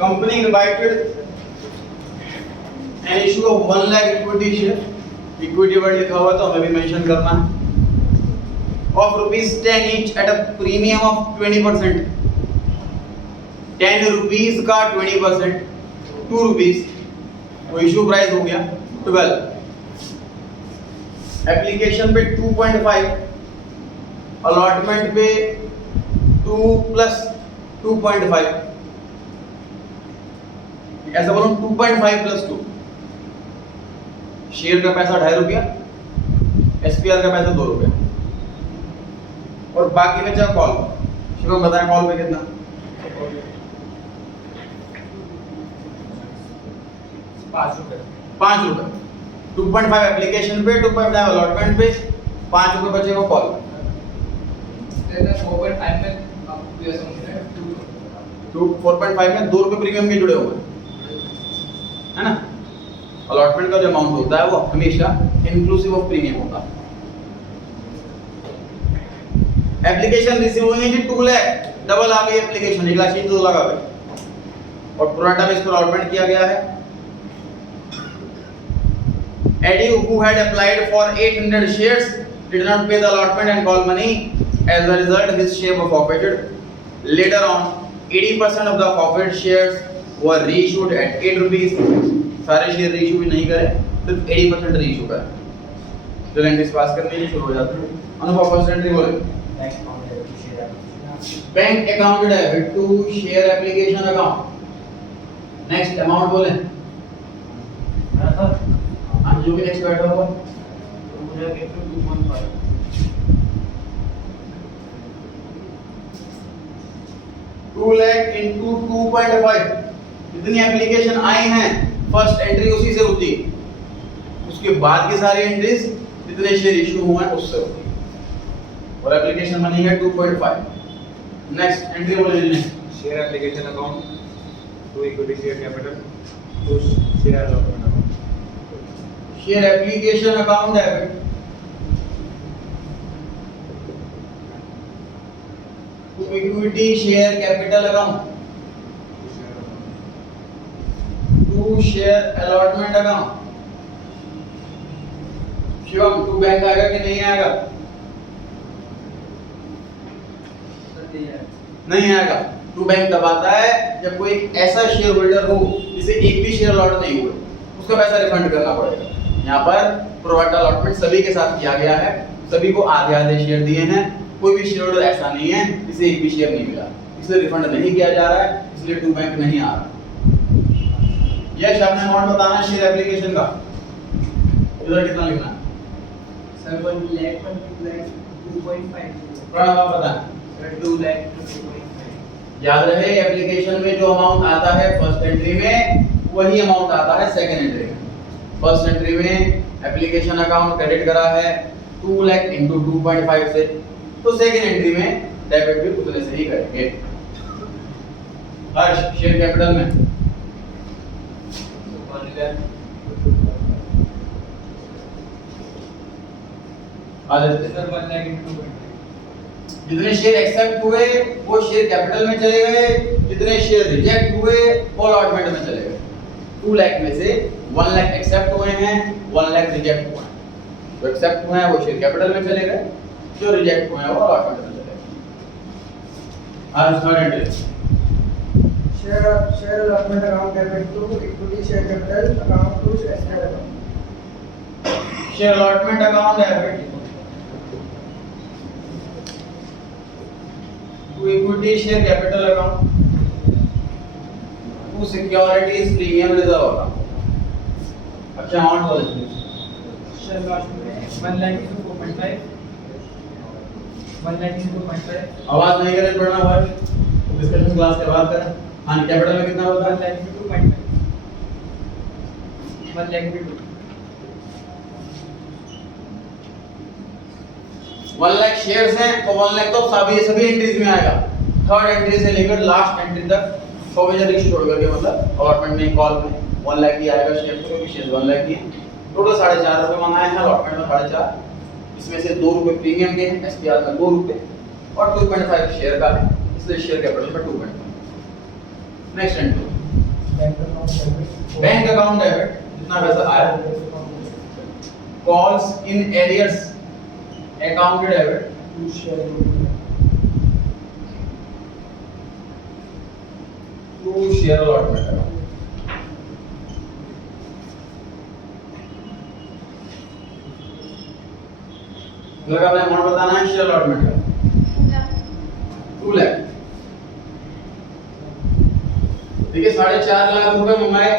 Company invited an issue of 1 lakh equity share, equity word लिखा हुआ तो हमें भी मेंशन करना है, of ₹10 each at a premium of 20%, 10 rupees का 20%, 2 रुपीस, तो इशू प्राइस हो गया 12। एप्लीकेशन पे 2.5, अलॉटमेंट पे 2 प्लस 2.5, ऐसा बोलूं 2.5 प्लस 2, शेयर का पैसा ₹2.5, एसपीआर का पैसा ₹2, और बाकी बचा कॉल। शिवम बताएं कॉल पे कितना? 5 रुपए। 2.5 एप्लीकेशन पे, 2.5 अलॉटमेंट पे, 5 रुपए बचेगा कॉल। 4.5 में आपको ऐसा मिल रहा है 4.5 में 2 रुपए प्रीमियम के जुड़े हुए हैं, है ना। अलॉटमेंट का जो अमाउंट होता है वो हमेशा इंक्लूसिव ऑफ प्रीमियम होता है। एप्लीकेशन रिसीव हुई जी 2 लाख, डबल आ गई एप्लीकेशन, 1 लाख से 2 लाख आ गई, और पूरा टाइम इस पर अलॉटमेंट किया गया है। Eddie, who had applied for 800 shares, did not pay the allotment and call money. As a result, his share was forfeited. Later on, 80% of the forfeited shares were reissued at 8 rupees. सारे share reissue भी नहीं करे, सिर्फ 80% reissue करे। जो entries pass करने के लिए शुरू हो जाते हैं। अनुभव फर्स्ट एंट्री बोले। Bank account debit to share application account. Next amount बोले। हाँ जो भी नेक्स्ट बैठा हुआ मुझे गेट टू 2.5 2 लाख इंटू 2.5, जितनी एप्लीकेशन आई हैं फर्स्ट एंट्री उसी से होती है, उसके बाद की सारी एंट्रीज जितने शेयर इशू हुए हैं उससे होती है, और एप्लीकेशन मनी है 2.5। नेक्स्ट एंट्री बोले जी। Share application account to equity share capital to share allotment account. Share application account debit to equity share capital account to share allotment account. Shivam to bank आएगा कि नहीं आएगा? नहीं आएगा। टू बैंक तब आता है जब कोई एक ऐसा शेयर होल्डर हो जिसे एक भी शेयर अलॉट नहीं हुए, उसका पैसा रिफंड करना पड़ेगा। यहाँ पर प्रोवाइड अलॉटमेंट सभी के साथ किया गया है, सभी को आधे आधे शेयर दिए हैं, कोई भी शेयर होल्डर ऐसा नहीं है जिसे एक भी शेयर नहीं मिला, इसलिए रिफंड नहीं किया जा रहा है, इसलिए टू बैंक नहीं आ रहा। यश आपने अमाउंट बताना है शेयर एप्लीकेशन का, इधर कितना लिखना है? सर 1 लाख 2.5। प्रणव आप बताएं। सर 2 लाख 2.5। याद रहे एप्लीकेशन में जो अमाउंट आता है फर्स्ट एंट्री में वही अमाउंट आता है सेकंड एंट्री में। फर्स्ट एंट्री में एप्लीकेशन अकाउंट क्रेडिट करा है 2 लाख इंटू 2.5 से, तो सेकंड एंट्री में डेबिट भी उतने से ही करेंगे। हर्ष शेयर कैपिटल में आदित्य सर 1 लाख इंटू 2.5। जितने शेयर एक्सेप्ट हुए वो शेयर कैपिटल में चले गए, जितने शेयर रिजेक्ट हुए वो अलॉटमेंट में चले गए। 2 लाख में से 1 लाख एक्सेप्ट हुए हैं, 1 लाख रिजेक्ट हुए हैं। जो एक्सेप्ट हुए हैं वो शेयर कैपिटल में चले गए, जो रिजेक्ट हुए हैं वो अलॉटमेंट में चले गए। आज third entry share allotment account debit to equity share capital account to SL account. Share allotment account debit to equity share capital account to securities premium reserve account. अच्छा अमाउंट बोले। Share allotment 1 lakh into 4.5। 1 lakh into 2.5। आवाज नहीं करें पढ़ना भाई, discussion class के बाद करें। हाँ कैपिटल में कितना होता 1 है? Lakh into 2.5। 1 lakh into 1 lakh shares हैं तो 1 लाख तो सभी एंट्रीज में आएगा, थर्ड एंट्री से लेकर लास्ट एंट्री तक प्रोविजन लिस्ट छोड़ करके, मतलब अलॉटमेंट में कॉल में 1 लाख ही आएगा शेयर, तो क्योंकि शेयर 1 लाख ही है। टोटल 4.5 रुपए मंगाए हैं, अलॉटमेंट में 4.5, इसमें से 2 रुपए प्रीमियम के हैं, एसपीआर में 2 रुपए और 2.5 शेयर का है, इसलिए शेयर कैपिटल में 2.5। Next entry bank account debit जितना पैसा आया, calls in arrears account debit to share to share allotment account. लगा मैं अमाउंट बताना है शेयर अलॉटमेंट का 2 लाख। देखिए 4.5 लाख रुपए मंगाए,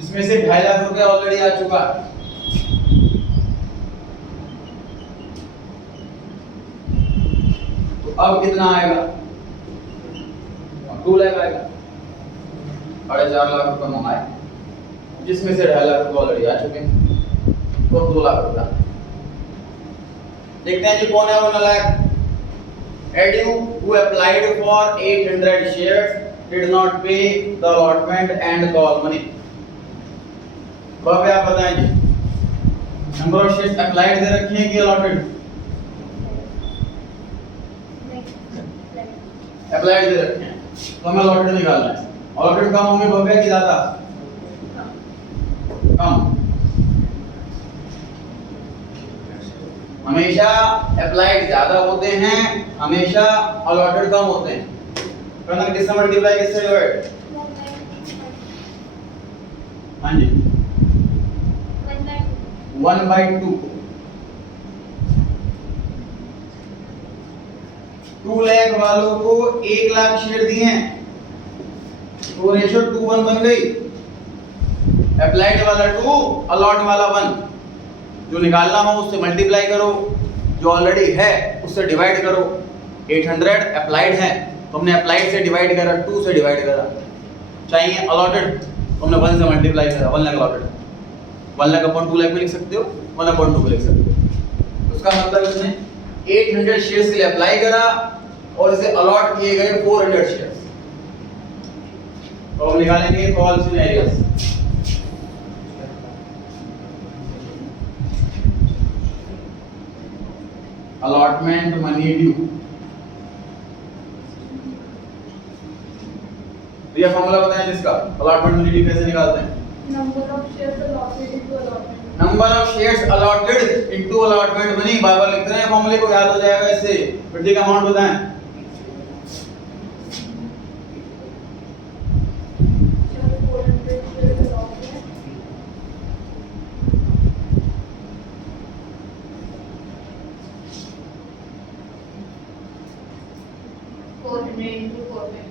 जिसमें से 2.5 लाख रुपए ऑलरेडी आ चुका। तो अब कितना आएगा? अब 2 लाख आएगा। 4.5 लाख रुपए मंगाए, जिसमें से 2.5 लाख रुपए ऑलरेडी आ चुके हैं, तो 2 लाख रुपए। देखते हैं जी कौन है वो नालायक। Edu who applied for 800 shares did not pay the allotment and call money. अब आप बताएं जी, नंबर ऑफ शेयर्स अप्लाइड दे रखे हैं कि अलॉटेड? अप्लाइड दे रखे हैं, तो हमें अलॉटेड निकालना है। अलॉटेड कम होंगे भव्य की ज्यादा? कम। हमेशा अप्लाइड ज्यादा होते हैं, हमेशा अलॉटेड कम होते हैं। करना किससे मल्टीप्लाई किससे डिवाइड? हाँ जी 1/2। 2 लाख वालों को 1 लाख शेयर दिए हैं, तो रेशियो 2:1 बन गई। अप्लाइड वाला 2, अलॉट वाला 1। जो निकालना हो उससे मल्टीप्लाई करो, जो ऑलरेडी है उससे डिवाइड करो। 800 अप्लाइड है तो हमने अप्लाइड से डिवाइड करा, 2 से डिवाइड करा। चाहिए अलॉटेड तो हमने 1 से मल्टीप्लाई करा। 1 लाख अलॉटेड, 1 लाख अपॉन 2 लाख भी लिख सकते हो, 1 अपॉन 2 भी लिख सकते हो। उसका मतलब इसने 800 शेयर्स के लिए अप्लाई करा और इसे अलॉट किए गए 400 शेयर्स। तो हम निकालेंगे calls in arrears. Allotment money due. तो ये फॉर्मूला बताएं जिसका अलॉटमेंट मनी ड्यू कैसे निकालते हैं? Number of shares allotted into allotment। Number of shares allotted into allotment money. बार बार लिखते हैं, फॉर्मूले को याद हो जाएगा इससे। फिफ्टी का अमाउंट बताएं। चलो 400 shares allotted। 400 into 4.5।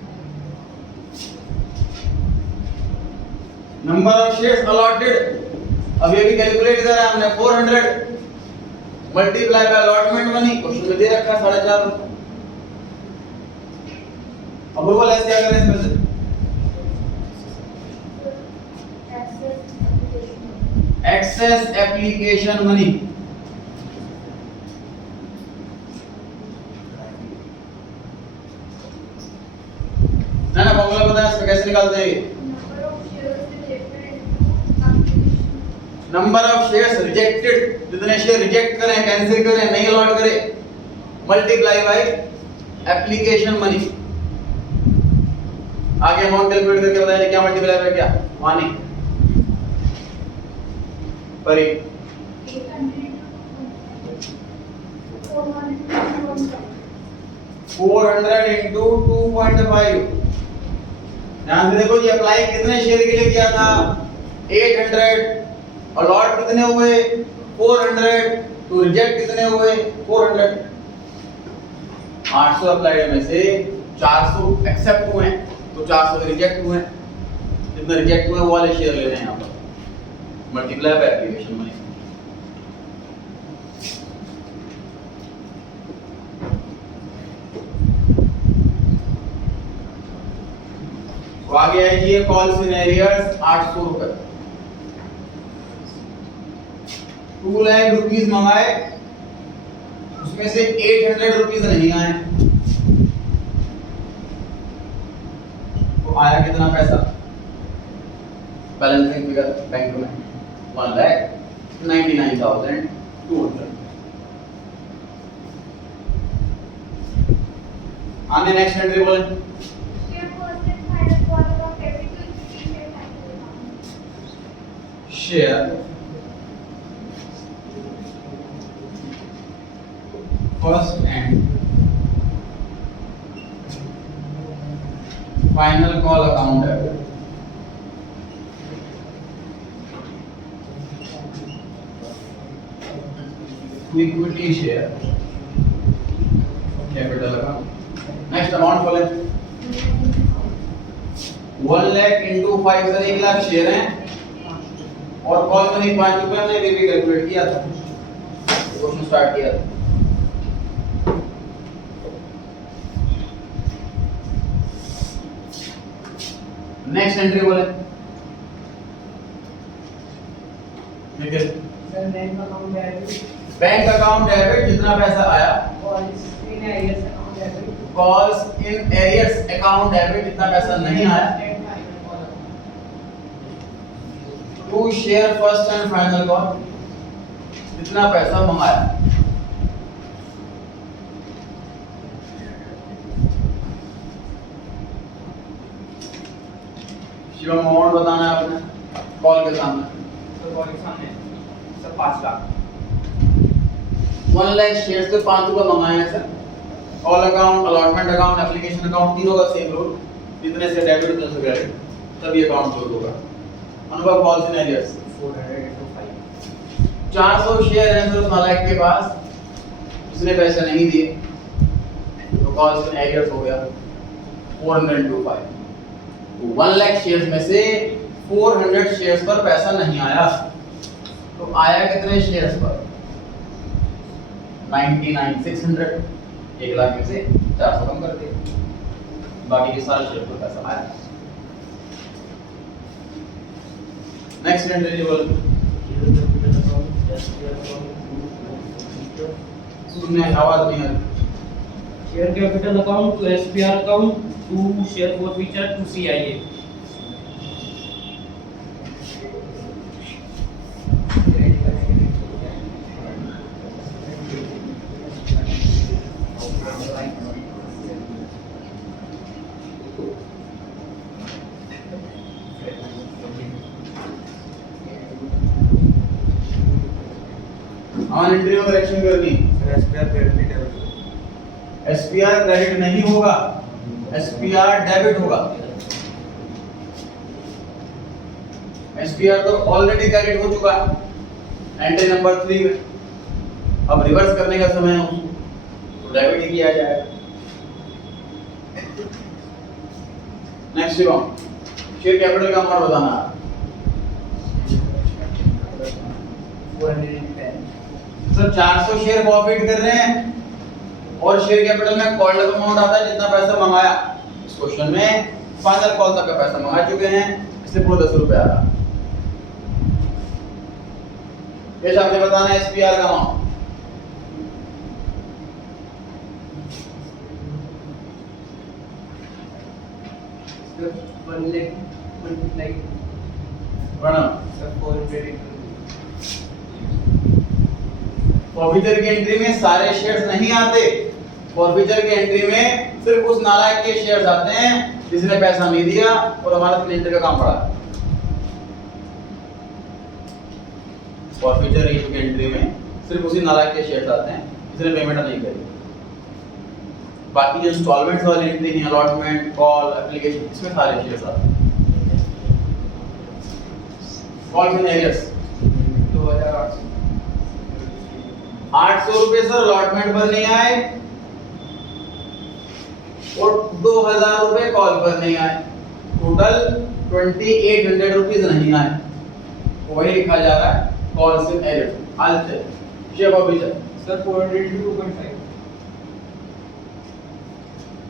Number of shares allotted, अब ये भी कैलकुलेट करा हमने। 400 multiply by allotment money, question में दे रखा है 4.5 रुपए। अब वो लेस क्या करें इसमें से? Excess application money. ना फॉर्मूला बताएं इसका कैसे निकालते हैं? नंबर ऑफ शेयर्स रिजेक्टेड, जितने शेयर रिजेक्ट करें, कैंसिल करें, नहीं अलॉट करें, मल्टीप्लाई बाय एप्लीकेशन मनी। आगे अमाउंट कैलकुलेट करके बताइए क्या मल्टीप्लाई बाय क्या? मानी पर 400 into 2.5। ध्यान से देखो, ये अप्लाई कितने शेयर के लिए किया था? 800। अलॉट कितने हुए? 400। तो रिजेक्ट कितने हुए? 400। 800 अप्लाइड में से 400 एक्सेप्ट हुए, तो 400 रिजेक्ट हुए। जितने रिजेक्ट हुए वो वाले शेयर लेने हैं यहाँ पर, मल्टीप्लाई बाय एप्लीकेशन मनी। तो आगे है जी कॉल्स इन एरियर्स 800 रुपए। 2 लाख रुपीस मंगाए, उसमें से 800 रुपीस नहीं आए, तो आया कितना पैसा? बैलेंसिंग फिगर बैंक में 1,99,200। आने नेक्स्ट एंट्री बोले Share first and final call about capital equity share capital account. Share first and final call account है equity share capital account. Next amount बोले 1 lakh into 5 sir 1 lakh share हैं और call money 5 रुपए हमने भी कैलकुलेट किया था, क्वेश्चन स्टार्ट किया था। नेक्स्ट एंट्री बोले ठीक है sir bank account debit bank account debit जितना पैसा आया calls in arrears account debit calls in arrears account debit जितना पैसा नहीं आया to share first and final call जितना पैसा मंगाया। शिवम अमाउंट बताना है आपने कॉल के सामने तो कॉल के सामने सर 5 लाख 1 लाख शेयर से 5 रुपए मंगाए हैं sir. Call account allotment account application account तीनों का सेम रूल, जितने से डेबिट उतने से क्रेडिट तभी अकाउंट क्लोज होगा। अनुभव calls in arrears 400 into 5 400 share हैं सर 9 लाख के पास, उसने पैसे नहीं दिए तो कॉल्स इन एरियर्स हो गया 400 into 5। 1 लाख शेयर्स में से 400 शेयर्स पर पैसा नहीं आया तो आया कितने शेयर्स पर 99,600। 1 लाख में से 400 कम कर दिए, बाकी के सारे शेयर पर पैसा आया। नेक्स्ट एंट्री बोल सुनने आवाज नहीं आ रही। Share capital account to SPR account to share forfeiture to CIA. On entry में करेक्शन करनी। SPR credit debit SPR credit नहीं होगा, एसपीआर डेबिट होगा। एसपीआर तो ऑलरेडी क्रेडिट हो चुका है एंट्री नंबर 3 में, अब रिवर्स करने का समय है उसको, तो डेबिट ही किया जाएगा। नेक्स्ट शेयर कैपिटल का अमाउंट बताना है। 410 सर 400 शेयर प्रॉफिट कर रहे हैं और शेयर कैपिटल में कॉल्ड अप अमाउंट आता है जितना पैसा मंगाया। इस क्वेश्चन में फाइनल कॉल तक का पैसा मंगा चुके हैं, इसलिए पूरा 10 रुपए आ रहा। ये आपने बताना है एसपीआर का amount. Sir 1 lakh multiply Pranav sir 400 into forfeiture की एंट्री में सारे शेयर्स नहीं आते, फॉरफीचर की एंट्री में सिर्फ उस नालायक के शेयर्स आते हैं जिसने पैसा नहीं दिया और हमारा क्लियर का काम पड़ा। फॉरफीचर की एंट्री में सिर्फ उसी नालायक के शेयर्स आते हैं जिसने पेमेंट नहीं करी। बाकी जो इंस्टॉलमेंट्स वाली एंट्री है, अलॉटमेंट, कॉल, एप्लीकेशन, इसमें सारे शेयर्स आते हैं। कॉल इन एरियर्स 2800 800 रुपए सर अलॉटमेंट पर नहीं आए और 2000 रुपए कॉल पर नहीं आए, टोटल 2800 रुपीस नहीं आए। वही लिखा जा रहा है कॉल्स इन एरियर्स। आलते शेयर अभी चल सर 400 into 2.5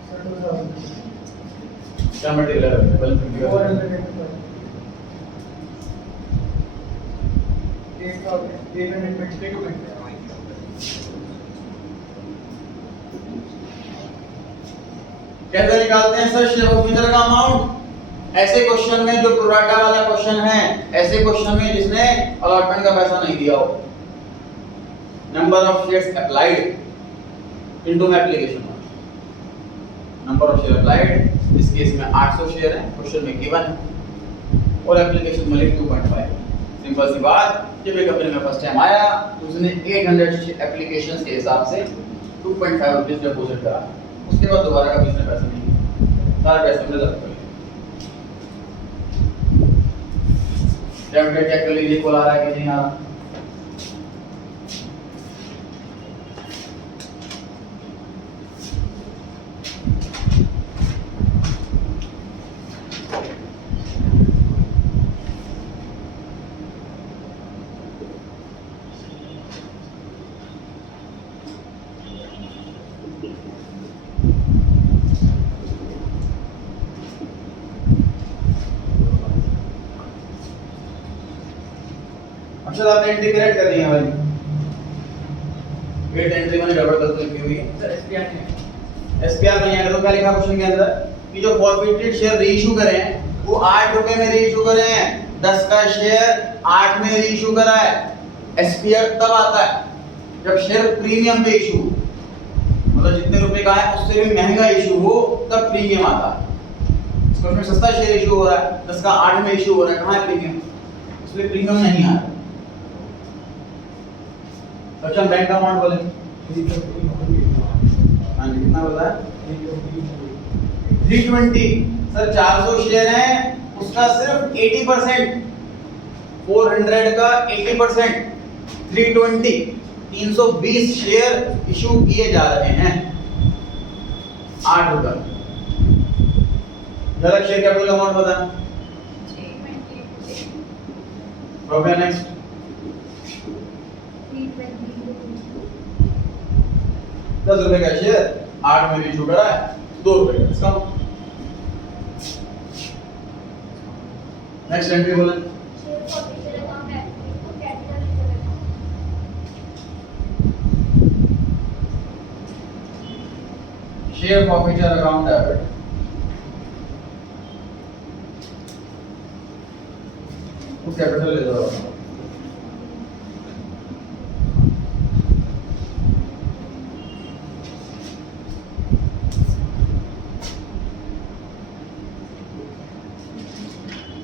सर 2000 क्या मटेरियल है बैलेंस शीट 400 कैसे निकालते हैं सर शेयर ऑफिसर का अमाउंट? ऐसे क्वेश्चन में जो प्रोराटा वाला क्वेश्चन है, ऐसे क्वेश्चन में जिसने अलॉटमेंट का पैसा नहीं दिया हो, number of shares applied into application number of share applied, इस केस में 800 शेयर है, क्वेश्चन में गिवन है, और एप्लीकेशन मलिक 2.5। सिंपल सी बात, जब एक कंपनी में फर्स्ट टाइम आया तो उसने 800 एप्लीकेशंस के हिसाब से 2.5 रुपीस डिपॉजिट करा, उसके बाद दोबारा कभी उसने पैसे नहीं दिए, सारे पैसे हमने जब्त कर लिए। डेबिट चेक कर लीजिए कॉल आ रहा है कि नहीं आ रहा। अच्छा, आपने एंट्री करेक्ट करनी है भाई, वेट एंट्री मैंने गड़बड़ गलती की हुई है। सर एसपीआर नहीं एसपीआर नहीं आएगा तो क्या लिखा क्वेश्चन के अंदर कि जो फॉरफिटेड शेयर रीइश्यू करे हैं वो 8 रुपए में रीइश्यू करे हैं, 10 का शेयर 8 में रीइश्यू करा है। एसपीआर तब आता है जब शेयर प्रीमियम पे इशू, मतलब जितने रुपए का है उससे भी महंगा इशू हो तब प्रीमियम आता है। इसमें सस्ता शेयर इशू हो रहा है, 10 का 8 में इशू हो रहा है, कहां है प्रीमियम? इसलिए प्रीमियम नहीं आ रहा। अच्छा, बैंक का अमाउंट बोले, हाँ जी, कितना बोला है? 320। सर 400 शेयर हैं, उसका सिर्फ 80%, 400 का 80%, 320, 320 शेयर इशू किए जा रहे हैं 8 रुपए। गलत शेयर कैपिटल अमाउंट बता। 320 प्रॉब्लम नेक्स्ट। 10 रुपए का शेयर 8 में इशू करा है, 2 रुपए का डिस्काउंट। नेक्स्ट एंट्री बोले, शेयर फॉरफिचर अकाउंट एप्लीकेशन को capital reserve account. Share forfeiture account debit, वो कैपिटल रिजर्व अकाउंट।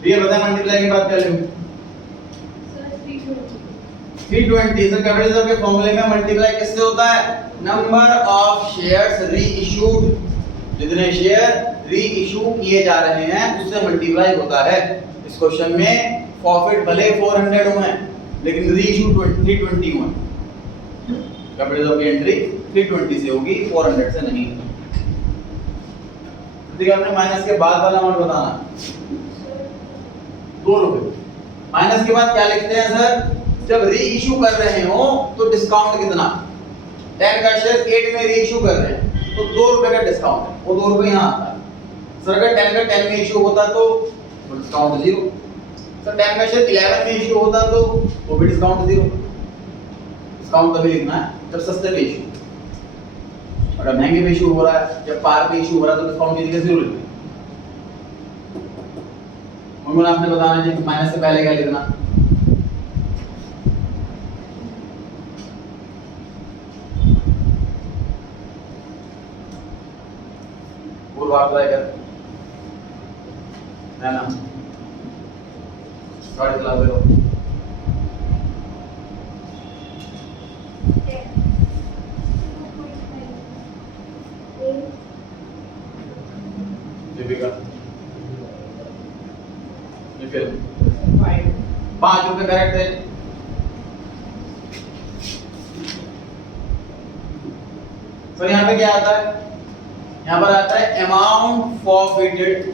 ये बता मल्टीप्लाई की बात कर लूं, सर 320 320। सर कैपिटल रिजर्व के फॉर्मूले में मल्टीप्लाई किससे होता है? नंबर ऑफ शेयर्स रीइश्यूड, जितने शेयर रीइश्यू किए जा रहे हैं उससे मल्टीप्लाई होता है। इस क्वेश्चन में प्रॉफिट भले 400 हुए लेकिन रीइश्यू 320 हुए, कैपिटल रिजर्व की एंट्री 320 से होगी, 400 से नहीं। देखिए आपने माइनस के बाद वाला अमाउंट बताना, 2 रुपए। माइनस के बाद क्या लिखते हैं सर? जब री इशू कर रहे हो तो डिस्काउंट कितना? 10 का शेयर 8 में री इशू कर रहे हैं तो 2 रुपए का डिस्काउंट है, वो 2 रुपए यहाँ आता है। सर अगर 10 का 10 में इशू होता तो डिस्काउंट 0। सर 10 का शेयर 11 में इशू होता तो वो भी डिस्काउंट 0। डिस्काउंट तभी लिखना है जब सस्ते पे इशू, अगर महंगे पे इशू हो रहा है, जब पार पे इशू हो रहा है तो डिस्काउंट की जगह 0 लिखना। फॉर्मूला आपने बताना है कि माइनस से पहले क्या लिखना। पूर्व आप ट्राई कर है ना, गाड़ी चला दे लो। 10 2.5 दीपिका फिर 5 5 रुपए करेक्ट है। सर यहाँ पे क्या आता है? यहाँ पर आता है अमाउंट फॉरफिटेड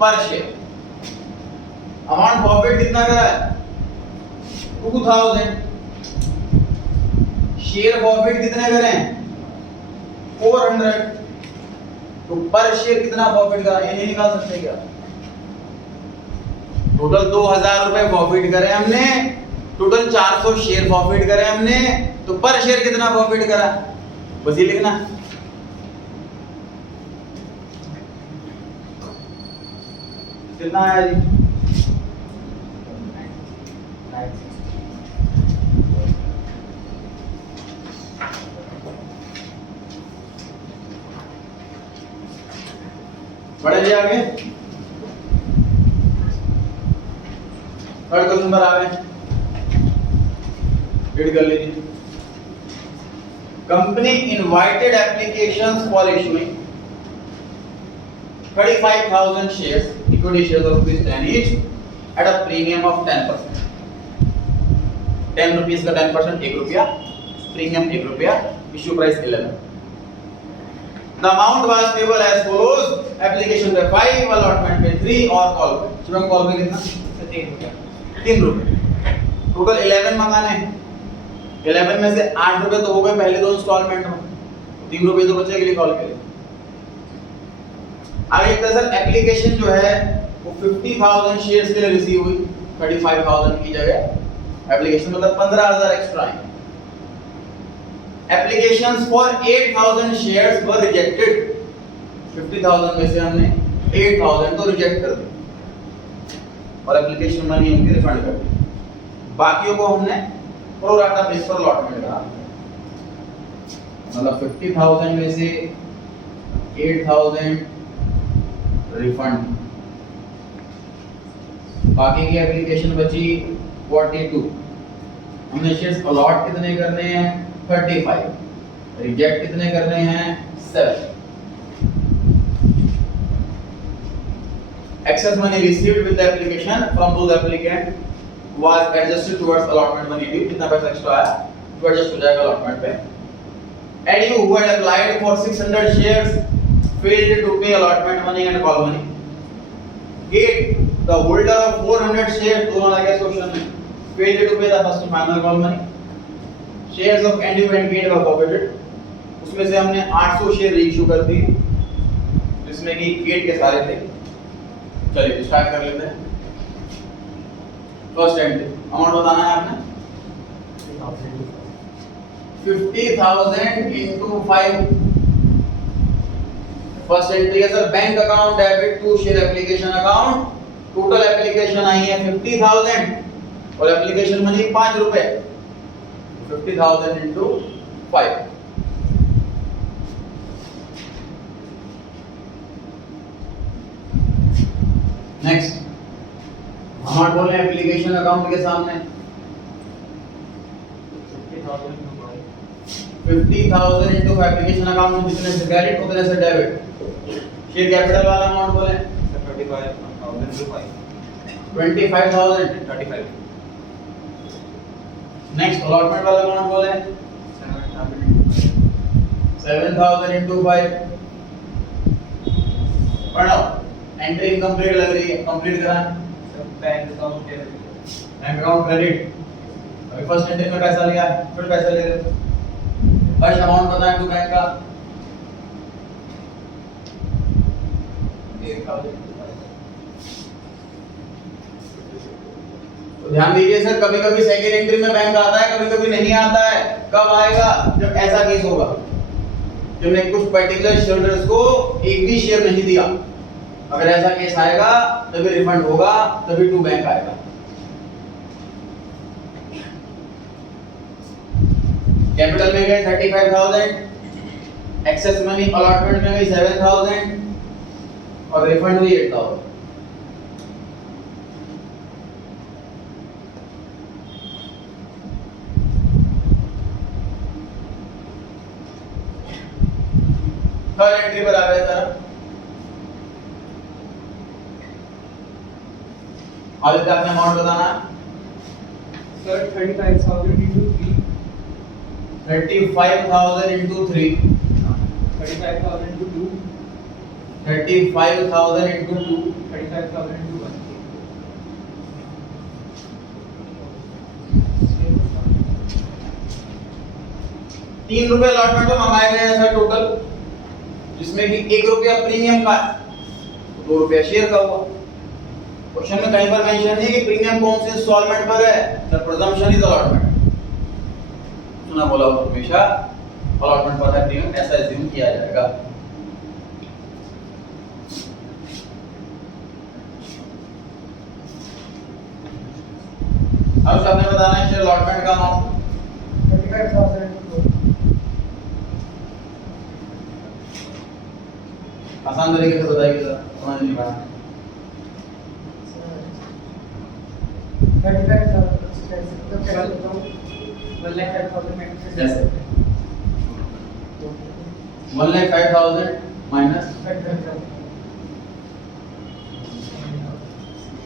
पर शेयर। अमाउंट फॉरफिट कितना करा है? 2000। शेयर फॉरफिट कितने करे हैं? 400। तो पर शेयर कितना फॉरफिट करा, ये नहीं निकाल सकते क्या? टोटल 2000 रुपए प्रॉफिट करे हमने, टोटल 400 शेयर प्रॉफिट करे हमने, तो पर शेयर कितना प्रॉफिट करा? बस ये लिखना। कितना आया जी? बढ़े जी आगे। थर्ड क्वेश्चन पर आ गए, रीड कर लीजिए। Company invited applications for issuing 35,000 shares, equity shares of ₹10 each at a premium of 10%. 10 rupees का 10%, 1 रुपया, प्रीमियम 1 रुपया, issue price 11. The amount was payable as follows: application पे 5, अलॉटमेंट पे 3 और कॉल पे, शुभम कॉल पे कितना? 3 रुपए. टोटल 11 मंगाने हैं. 11 में से 8 रुपए तो हो गए पहले दो इंस्टॉलमेंट में, 3 रुपए तो बचे के लिए कॉल के लिए. आगे एक सर एप्लीकेशन जो है वो 50,000 शेयर्स के लिए रिसीव हुई, 35,000 की जगह एप्लीकेशन मतलब 15,000 एक्स्ट्रा है. Applications for 8,000 shares were rejected. 50,000 में से हमने 8,000 तो रिजेक्ट कर दी और एप्लीकेशन मनी उनकी रिफंड कर दी. बाकियों को हमने प्रो राटा बेस पर अलॉटमेंट करा, मतलब 50,000 में से 8,000 रिफंड, बाकी की एप्लीकेशन बची 42. हमने शेयर्स अलॉट कितने करने हैं? 35. रिजेक्ट कितने करने हैं? 7. Excess money received with the application from those applicant was adjusted towards allotment money due. कितना पैसा एक्स्ट्रा आया वो एडजस्ट हो जाएगा allotment पे. And you who had applied for 600 shares failed to pay allotment money and call money. Gate, the holder of 400 shares, दोनों लगे question में, failed to pay the first and final call money. Shares of Andy and Gate were forfeited. उसमें से हमने 800 share reissue कर दी, जिसमें कि gate के सारे थे. चलिए स्टार्ट कर लेते हैं. फर्स्ट एंट्री अमाउंट बताना है आपने 50,000 into 5. फर्स्ट एंट्री है sir bank account debit to share application account. Total application आई है 50,000 और एप्लीकेशन मनी 5 रुपए. 50,000 into 5. नेक्स्ट अमाउंट बोल रहे हैं एप्लीकेशन अकाउंट के सामने 50,000 into एप्लीकेशन अकाउंट में जितने से क्रेडिट उतने से डेबिट. शेयर कैपिटल वाला अमाउंट बोले 25,000. 35. नेक्स्ट अलॉटमेंट वाला अमाउंट बोले 7,000 into 5. पढ़ो एंट्री इनकम्प्लीट लग रही है, कंप्लीट करा. Bank account debit. Bank account credit. अभी फर्स्ट एंट्री में पैसा लिया, फिर पैसा ले रहे. फर्स्ट अमाउंट बताएं टू बैंक का 1,000. तो ध्यान दीजिए सर, कभी कभी सेकेंड एंट्री में बैंक आता है, कभी कभी नहीं आता है. कब आएगा? जब ऐसा केस होगा, तुमने कुछ पर्टिकुलर शेयरहोल्डर्स को एक भी शेयर नहीं दिया. अगर ऐसा केस आएगा तभी रिफंड होगा, तभी टू बैंक आएगा. कैपिटल में गए 35,000, एक्सेस मनी अलॉटमेंट में गई 7,000 और रिफंड हुई 8,000. थर्ड एंट्री पर आ गए सर. और इसका आपने अमाउंट बताना sir 35,000 into 3. 35,000 into 3. 35,000 into 2. 35,000 into 2. 35,000 into 1. ₹3 allotment में मंगाए गए हैं सर टोटल, जिसमें कि 1 रुपया प्रीमियम का, 2 रुपया शेयर का हुआ. क्वेश्चन में कहीं पर मेंशन नहीं कि प्रीमियम कौन से इंस्टॉलमेंट पर है. The presumption is allotment. सुना बोला हो हमेशा अलॉटमेंट पर है प्रीमियम, ऐसा एज्यूम किया जाएगा. अब सबने बताना है शेयर अलॉटमेंट का अमाउंट 35,000 आसान तरीके से बताइए सर. समझ नहीं पाया 1,05,000 माइनस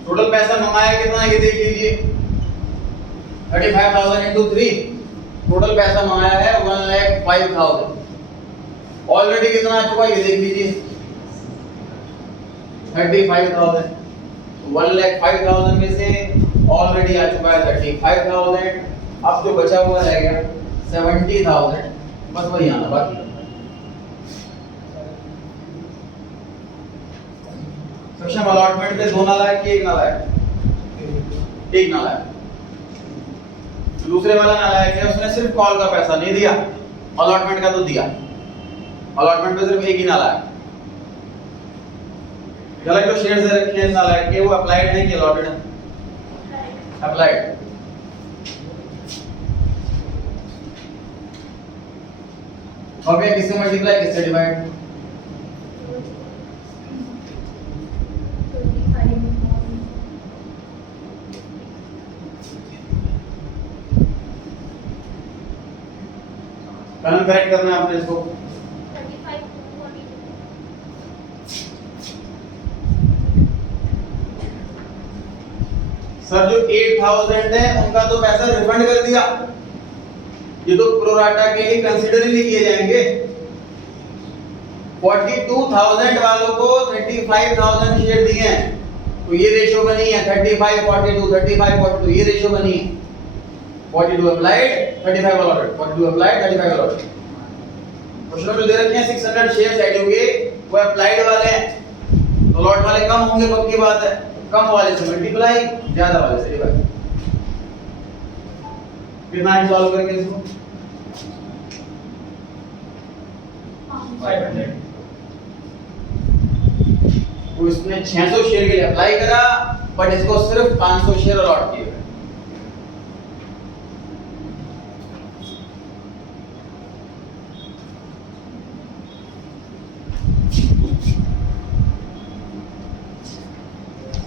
टोटल पैसा मंगाया कितना ये देख लीजिए 35,000 into 3 टोटल पैसा मंगाया है 1,05,000 ऑलरेडी कितना आ चुका है ये देख लीजिए 35,000 1,05,000 में से ऑलरेडी आ चुका है 35,000 अब जो बचा हुआ रह गया 70,000 बस वही आना बाकी सक्षम अलॉटमेंट पे 2 नाला है कि 1 नाला है 1 नाला है दूसरे वाला नाला है कि उसने सिर्फ कॉल का पैसा नहीं दिया अलॉटमेंट का तो दिया अलॉटमेंट पे सिर्फ 1 ही नाला है गलत जो शेयर्स दे रखे हैं नाला है कि वो अप्लाइड है कि अलॉटेड है अप्लाइड ओके किससे मल्टीप्लाई किससे डिवाइड कौन करेक्ट करना है आपने इसको 35 to 42. सर जो 8,000 है उनका तो पैसा रिफंड कर दिया ये तो प्रोराटा के लिए कंसीडर ही नहीं किए जाएंगे 42,000 वालों को 35,000 शेयर दिए हैं तो ये रेशियो बनी है 35 42 35 42 ये रेशियो बनी है 42 applied 35 allotted 42 applied 35 allotted question में दे रखे हैं 600 शेयर्स ऐड होंगे वो अप्लाइड वाले हैं तो लॉट वाले कम होंगे पक्की बात है कम वाले से मल्टीप्लाई ज्यादा वाले से डिवाइड कितना है सॉल्व करेंगे इसको 500 तो इसने 600 शेयर के लिए अप्लाई करा बट इसको सिर्फ 500 शेयर अलॉट किए गए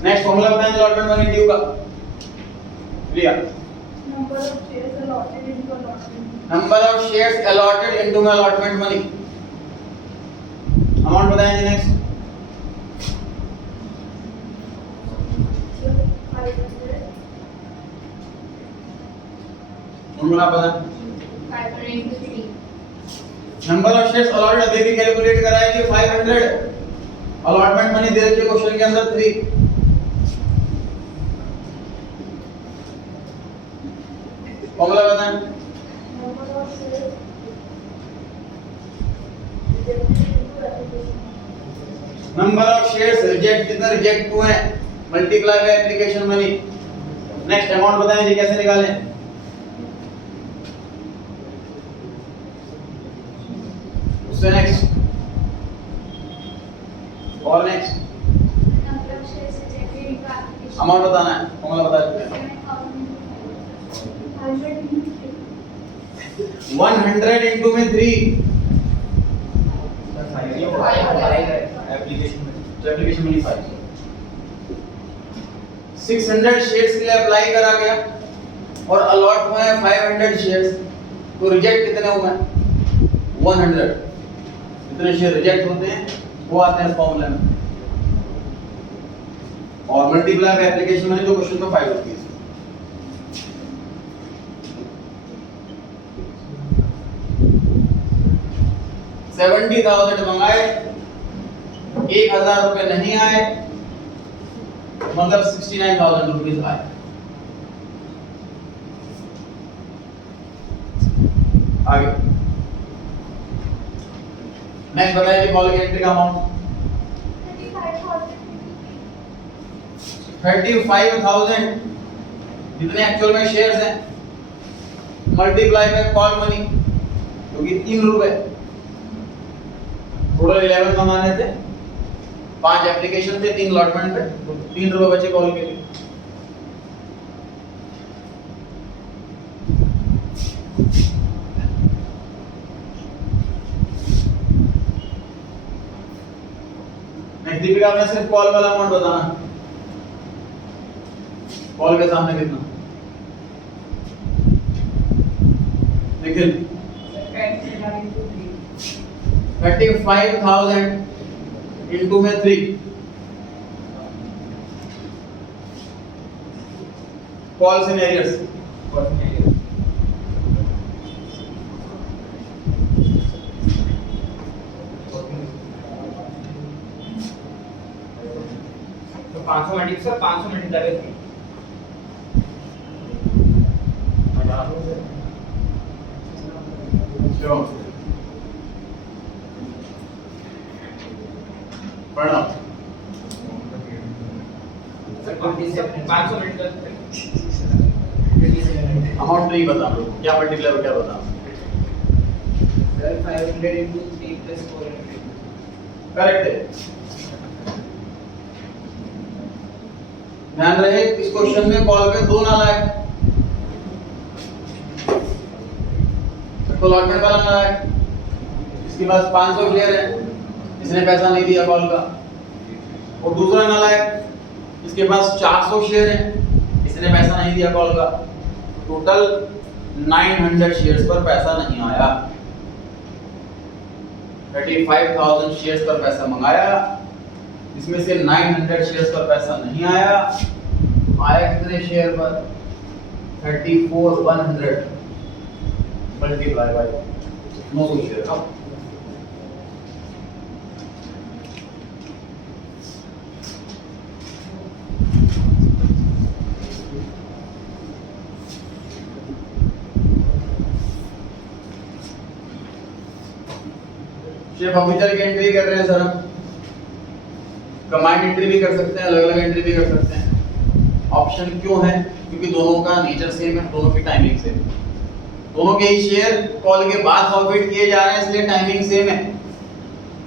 नेक्स्ट फॉर्मूला बताएं अलॉटमेंट मनी ड्यू का clear Number of shares allotted into allotment. Number of shares allotted into my allotment money amount बताएं जी नेक्स्ट 500. फॉर्मूला बताएं 500 into 3. Number of shares allotted अभी भी कैलकुलेट कराया कि 500 अलॉटमेंट मनी दे रखी है क्वेश्चन के अंदर 3 फॉर्मूला बताएं Number of shares rejected into application. Number of shares reject कितने रिजेक्ट हुए हैं multiply by application money next amount बताएं जी कैसे निकालें उससे नेक्स्ट और next Number of shares rejected into application. Amount बताना है फॉर्मूला बता दीजिए 100 into 3. 100 into में 3 एप्लीकेशन में तो एप्लीकेशन मनी 5 600 शेयर्स के लिए अप्लाई करा गया और अलॉट हुए हैं 500 शेयर्स तो रिजेक्ट कितने हुए हैं 100 इतने शेयर रिजेक्ट होते हैं वो आते हैं फॉर्मूला में और मल्टीप्लाई बाय एप्लीकेशन मनी जो क्वेश्चन में 5 होती है 70,000 मंगाए 1,000 रुपए नहीं आए मतलब 69,000 रुपीज आए आगे नेक्स्ट बताइए फॉलोइंग एंट्री का अमाउंट 35,000 जितने एक्चुअल में शेयर्स हैं मल्टीप्लाई बाय कॉल मनी जो कि 3 रुपए टोटल 11 कमाने थे 5 एप्लीकेशन थे 3 अलॉटमेंट पे तो 3 रुपए बचे कॉल के लिए दीपिका आपने सिर्फ कॉल वाला अमाउंट बताना, कॉल के सामने कितना निखिल 35,000 इंटू में 3 कॉल्स इन एरियर्स तो 500 मल्टीप्लाई 500 मल्टीप्लाई बाय 3 चलो प्रणव सर 500 मल्टीप्लाई अमाउंट नहीं बता लो क्या मल्टीप्लाई क्या बता सर 500 into 3 plus 400 करेक्ट है। ध्यान रहे इस क्वेश्चन में कॉल पे 2 नालायक, तो लॉटमेंट वाला नालायक, इसके पास 500 क्लियर है, इसने पैसा नहीं दिया कॉल का, और दूसरा नालायक इसके पास 400 शेयर है, इसने पैसा नहीं दिया कॉल का, टोटल 900 शेयर्स पर पैसा नहीं आया। 35,000 शेयर्स पर पैसा मंगाया, इसमें से 900 शेयर्स पर पैसा नहीं आया, आया कितने शेयर पर 34,100 मल्टीप्लाई बाय 900 शेयर। अब शेफ ऑफिसर की एंट्री कर रहे हैं सर, हम कमांड एंट्री भी कर सकते हैं, अलग अलग एंट्री भी कर सकते हैं। ऑप्शन क्यों है? क्योंकि दोनों का नेचर सेम है, दोनों की टाइमिंग सेम है, दोनों के ही शेयर कॉल के बाद फॉरफिट किए जा रहे हैं, इसलिए टाइमिंग सेम है,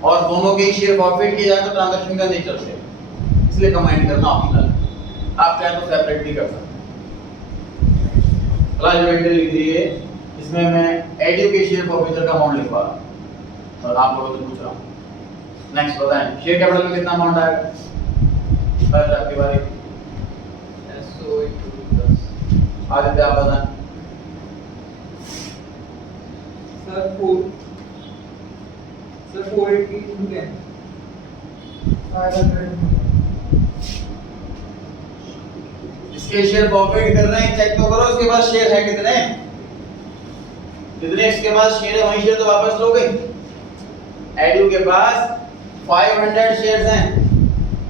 और दोनों के ही शेयर फॉरफिट किए जाए तो ट्रांजैक्शन का नेचर सेम है, इसलिए कमांड करना ऑप्शनल है। आप चाहे तो सेपरेट भी कर सकते हैं। अगला जो एंट्री लिख दीजिए, इसमें मैं एडू के शेयर फॉरफिटर का अमाउंट लिखवा रहा हूं और आप लोगों से पूछ रहा हूँ। नेक्स्ट बताएं शेयर कैपिटल में कितना अमाउंट आएगा? बस आपकी बारी। SO into 10 आदित्य आप बताएं। सर 480 into 10 500 इसके शेयर प्रॉफिट कर रहे हैं, चेक तो करो इसके पास शेयर है कितने, जितने इसके पास शेयर है वही शेयर तो वापस लोगे। एडू के पास 500 शेयर्स हैं,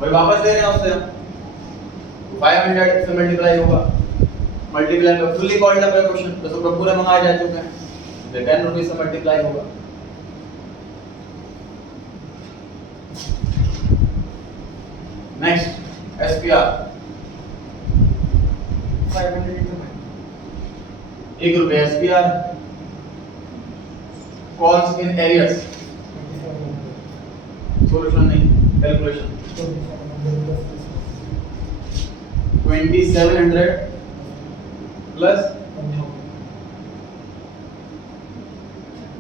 वही वापस दे रहे हैं उससे, 500 से मल्टीप्लाई होगा, मल्टीप्लाई में फुल्ली कॉल्ड अप है क्वेश्चन, तो सब पूरे मंगाए जा चुके हैं, तो 10 रुपीस से मल्टीप्लाई होगा। नेक्स्ट एसपीआर 500 into 1 रुपया SPR. Calls in arrears solution नहीं, कैलकुलेशन 2700 प्लस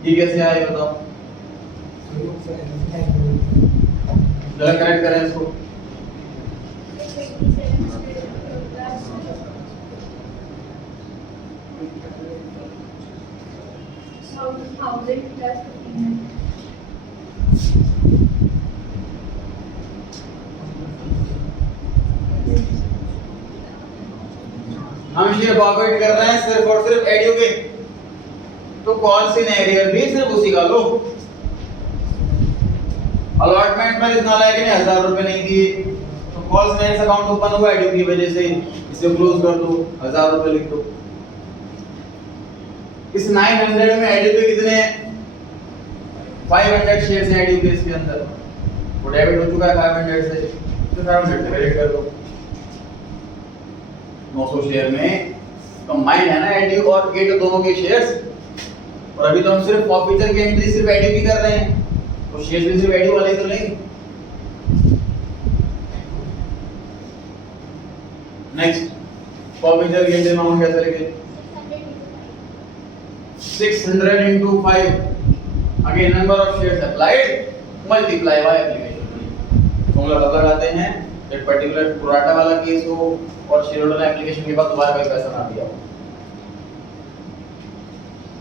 ये कैसे आए बताओ, जरा करेक्ट करें इसको। 1,000 plus 1,500. हम शेयर प्रॉफिट कर रहे हैं सिर्फ और सिर्फ एडू के, तो कॉल्स इन एरियर भी सिर्फ उसी का लो। अलॉटमेंट में इतना लायक ने 1000 रुपए नहीं दिए, तो कॉल्स नेट्स अकाउंट ओपन हुआ एडू की वजह से, इसे क्लोज कर दो, 1000 रुपए लिख दो। इस 900 में एडू के कितने 500 शेयर्स हैं एडू के, इसके अंदर वो डेबिट हो चुका है 500 से, तो 500 से क्रेडिट कर दो। 900 शेयर में कंबाइंड है ना एडू और गेट दोनों के शेयर्स, और अभी तो हम सिर्फ ऑफिसर की एंट्री सिर्फ एडू की कर रहे हैं, तो शेयर्स भी सिर्फ एडू वाले तो लेंगे। नेक्स्ट ऑफिसर की एंट्री अमाउंट कैसे लिखें? 600 into 5 again number of shares applied multiply by application formula कब लगाते हैं जब पर्टिकुलर प्रोराटा वाला केस हो और शेयर होल्डर ने एप्लीकेशन के बाद दोबारा कोई पैसा ना दिया हो।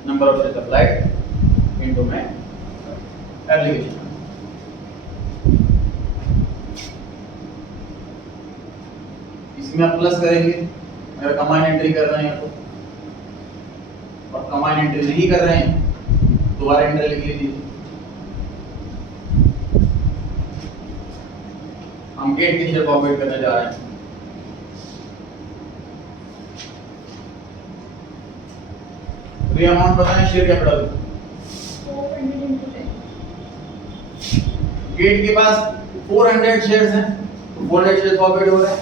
Number of shares applied into में एप्लीकेशन। इसमें आप प्लस करेंगे अगर कमांड एंट्री कर रहे हैं तो, और कमांड एंट्री नहीं कर रहे हैं दोबारा एंट्री लिख लीजिए। हम गेट के शेयर फॉरवर्ड करने जा रहे हैं। तो ये अमाउंट बताएं शेयर कैपिटल। 400 into 10. गेट के पास 400 शेयर्स हैं, 400 शेयर फॉरवर्ड हो रहे हैं।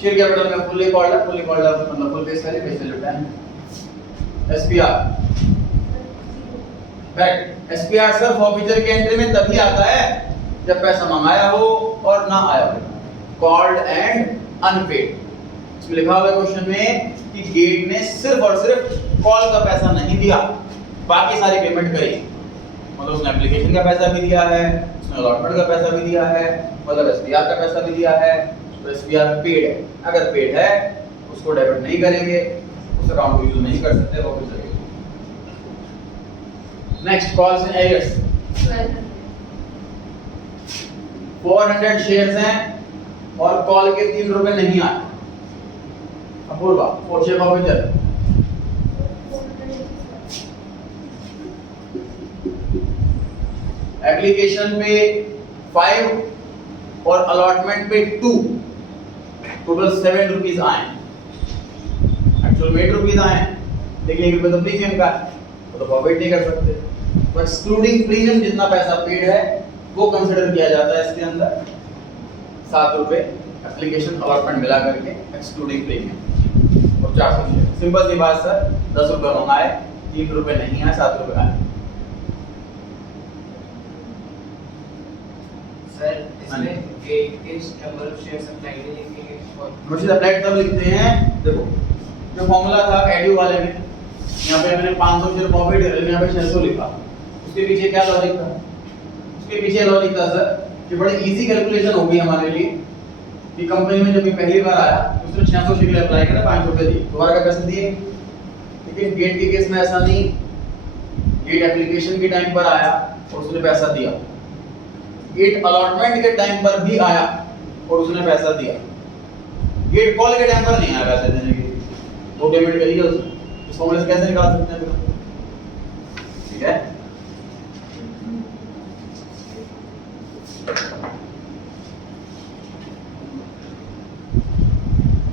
शेयर कैपिटल में फुल्ली कॉल्ड मतलब full face value 10। SPR fact SPR sir forfeiture के एंट्री में तभी आता है जब पैसा मंगाया हो और ना आया हो, कॉल्ड एंड अनपेड। इसमें लिखा हुआ है क्वेश्चन में कि गेट ने सिर्फ और सिर्फ कॉल का पैसा नहीं दिया, बाकी सारी पेमेंट करी। मतलब उसने एप्लीकेशन का पैसा भी दिया है, उसने अलॉटमेंट का पैसा भी दिया है, मतलब एसपीआर का पैसा भी दिया है। तो एसपीआर पेड है, अगर पेड है उसको डेबिट नहीं करेंगे, उस अकाउंट को यूज नहीं कर सकते वो भी। Next calls and arrears 1200. 400 shares हैं और कॉल के 3 रुपए नहीं आए। Apoorva 4 share forfeiture 480. एप्लीकेशन पे 5 और अलॉटमेंट पे 2, टोटल 7 रुपीज आए। एक्चुअल में 8 रुपीज आए, लेकिन 1 रुपये तो प्रीमियम का है, तो फॉरवर्ड नहीं कर सकते। तो एक्सक्लूडिंग प्रीमियम जितना पैसा पेड है वो कंसीडर किया जाता है इसके अंदर 7 रुपये एप्लीकेशन अलॉटमेंट मिला करके एक्सक्लूडिंग प्रीमियम और 400 शेयर। सिंपल सी बात सर, 10 रुपये मंगाए, 3 रुपये नहीं आए, 7 रुपये आए। सर इसमें किस नंबर ऑफ शेयर्स अप्लाइड लिखेंगे और नोटिस अप्लाइड तब लिखते हैं, देखो जो फॉर्मूला था एडयू वाले में, यहाँ पे मैंने 500 शेयर फॉरवर्ड है, यहाँ पे 600 लिखा। उसके पीछे क्या लॉजिक था? उसके पीछे लॉजिक था सर कि बड़ी इजी कैलकुलेशन होगी हमारे लिए कि कंपनी में जब ये पहली बार आया तो उसने 600 शेयर के लिए अप्लाई करा, 500 रुपए दिए, दोबारा का पैसे दिए। लेकिन गेट के केस में ऐसा नहीं, गेट एप्लीकेशन के टाइम पर आया और उसने पैसा दिया, गेट अलॉटमेंट के टाइम पर भी आया और उसने पैसा दिया, गेट कॉल के टाइम पर नहीं आया पैसे देने के लिए, वो पेमेंट करिए उसने। इस फॉर्मूले से कैसे निकाल सकते हैं? ठीक है,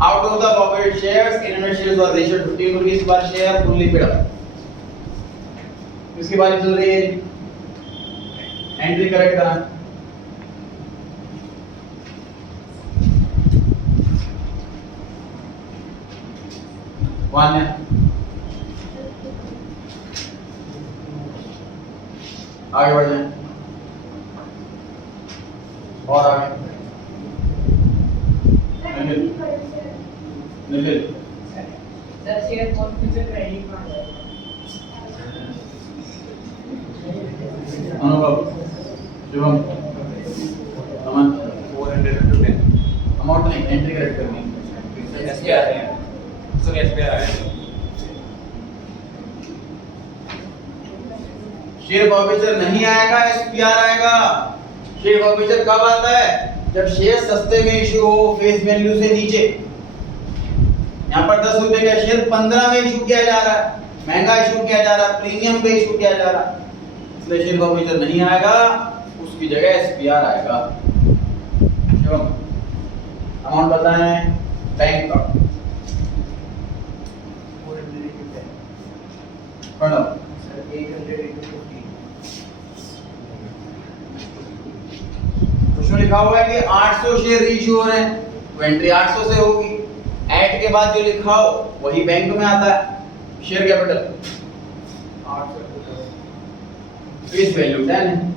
out of the forfeited shares, in shares were ratio 15 rupees per share fully paid up. इसकी बारी चल रही है, एंट्री करेक्ट करा। वान्या आगे बढ़ जाए और आगे Nikhil sir share forfeiture credit card अनुभव शिवम अमन 400 into 10 अमाउंट नहीं, एंट्री करेक्ट करनी है। एसपीआर है, सर एसपीआर है। शेयर फॉरफीचर नहीं आएगा, एसपीआर आएगा। शेयर फॉरफीचर कब आता है? जब शेयर सस्ते में इशू हो, फेस वैल्यू से नीचे। यहाँ पर 10 रुपए का शेयर 15 में इशू किया जा रहा है, महंगा इशू किया जा रहा है, प्रीमियम पे इशू किया जा रहा है, इसलिए शेयर फॉरफीचर नहीं आएगा, उसकी जगह एसपीआर आएगा। शिवम अमाउंट बताएं बैंक का। प्रणव सर 800 into 15 उसमें लिखा हुआ है कि 800 शेयर इशू हो रहे हैं, तो एंट्री 800 से होगी। ऐड के बाद जो लिखा हो वही बैंक में आता है। शेयर कैपिटल 800 फेस वैल्यू 10 है।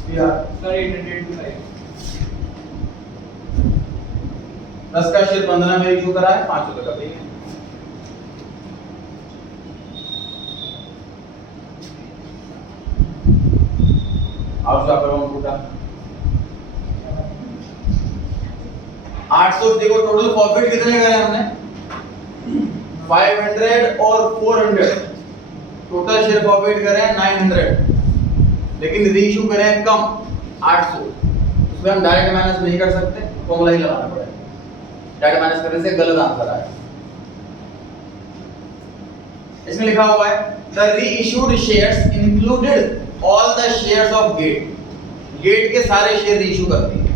सर 800 into 5 10 का शेयर 15 में इशू करा है, 500 रुपए का पे है। हाउस अपर बाउंड टूटा 800 देखो टोटल प्रॉफिट कितने करे हमने 500 और 400 टोटल शेयर प्रॉफिट करे 900 लेकिन रीइश्यू करे कम 800 उसमें हम डायरेक्ट माइनस नहीं कर सकते फॉर्मूला ही लगाना पड़ेगा डायरेक्ट माइनस करने से गलत आंसर आएगा इसमें लिखा हुआ है the reissued shares included all the shares of gate के सारे शेयर रीइश्यू कर दिए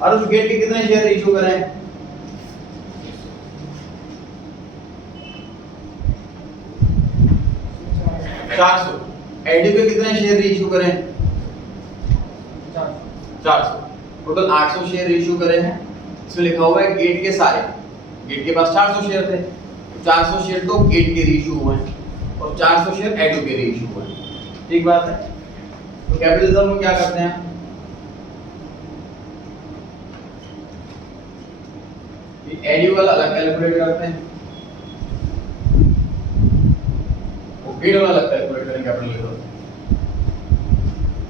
और उस गेट के कितने शेयर रीइश्यू करें 400 एडी पे कितने शेयर रीइश्यू करें 400 टोटल 800 शेयर रीइश्यू करे हैं इसमें लिखा हुआ है गेट के सारे गेट के पास 400 शेयर थे 400 शेयर तो गेट के रीइश्यू हुए हैं और 400 शेयर एडू के रीइश्यू हुए हैं ठीक बात है तो कैपिटल रिजर्व में क्या करते हैं ये एडू वाला अलग कैलकुलेट करते हैं गेट वाला अलग कैलकुलेट करें कैपिटल रिजर्व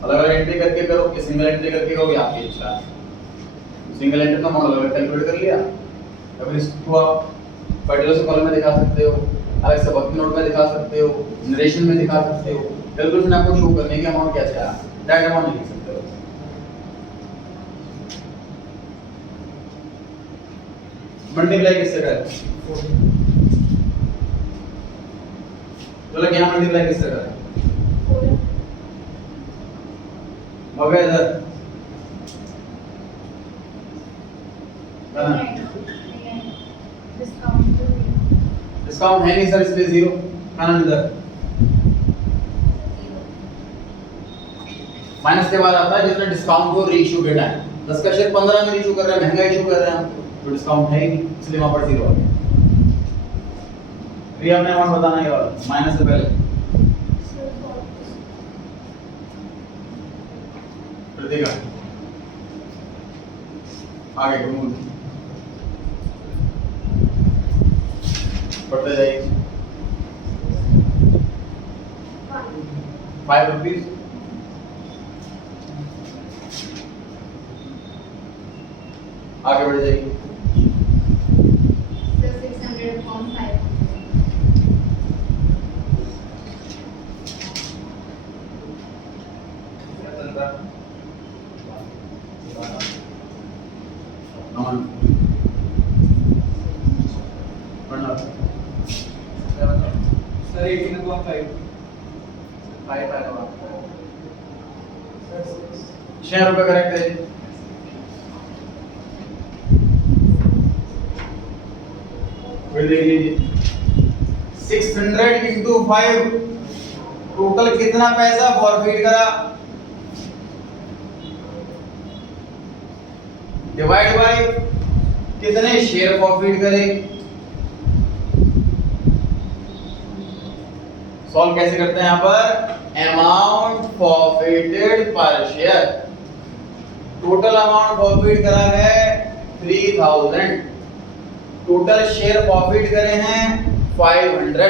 अलग अलग एंट्री करके करो कि सिंगल एंट्री करके करो या आपकी इच्छा है सिंगल एंट्री का अमाउंट अलग कैलकुलेट कर लिया अगर इसको आप पर्टिकुलर कॉलम में दिखा सकते हो अलग से वर्किंग नोट में दिखा सकते हो नरेशन में दिखा सकते हो कैलकुलेशन आपको शो करने के अमाउंट क्या चाहिए डायरेक्ट अमाउंट लिख सकते हो मल्टीप्लाई किससे करें चलो यहाँ मल्टीप्लाई किससे करें मगर इधर डिस्काउंट है नहीं सर इसलिए जीरो खाना इधर माइनस के बाद आता है जितना डिस्काउंट को रीइश्यू डेटा है 10 का शेयर 15 में रीइश्यू कर रहे हैं महंगा इशू कर रहे हैं हम तो डिस्काउंट है ही नहीं इसलिए वहां पर जीरो आ गया फिर हमने अमाउंट बताना है और माइनस से पहले फिर देखा आगे घूम बढ़ते जाइए 5 रुपीज आगे बढ़ जाइए So 600 upon 5. क्या चल रहा है अमन पढ़ना सर 18.5 5 6 रुपए करेक्ट है फिर देख लीजिए 600 into 5 टोटल कितना पैसा फॉरफिट करा डिवाइड बाय कितने शेयर फॉरफिट करे सॉल्व कैसे करते हैं यहां पर अमाउंट फॉरफिटेड पर शेयर टोटल अमाउंट फॉरफिट करा है 3000 टोटल शेयर प्रॉफिट करे हैं 500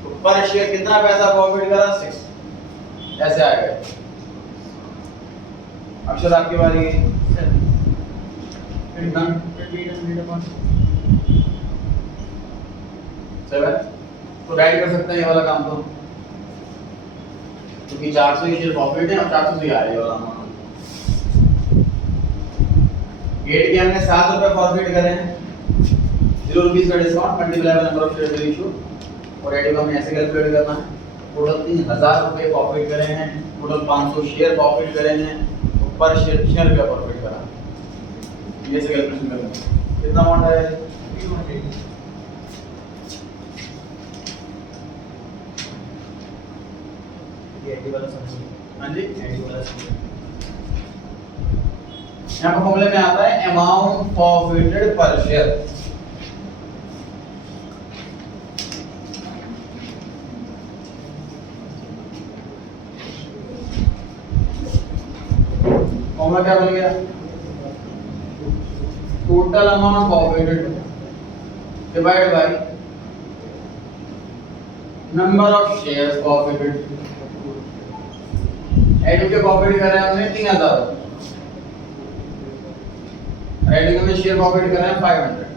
तो पर शेयर कितना पैसा प्रॉफिट करा 6 ऐसे आएगा अक्षर आपकी बारी है डन 7 तो राइट कर सकते हैं ये वाला काम तो क्योंकि 400 ही शेयर प्रॉफिट है और 400 से आ रही है वाला अमाउंट गेट के हमने 7 रुपए प्रॉफिट करे हैं 0 रुपीस का discount multiply by number of share issue और एडी को हमें ऐसे कैलकुलेट करना है टोटल 3000 रुपए प्रॉफिट करे हैं टोटल 500 शेयर प्रॉफिट करे हैं तो पर शेयर 6 रुपया प्रॉफिट करा ये से कैलकुलेशन करना है कितना अमाउंट है 300 ये एडी वाला समझिए हां जी एडी वाला समझिए यहां पर फॉर्मूले में आता है अमाउंट प्रॉफिटेड पर शेयर फॉर्मूला क्या बन गया total amount profited divide by number of shares profited edu के प्रॉफिट कर रहे हैं हमने 3000, एडू में शेयर प्रॉफिट कर रहे हैं 500।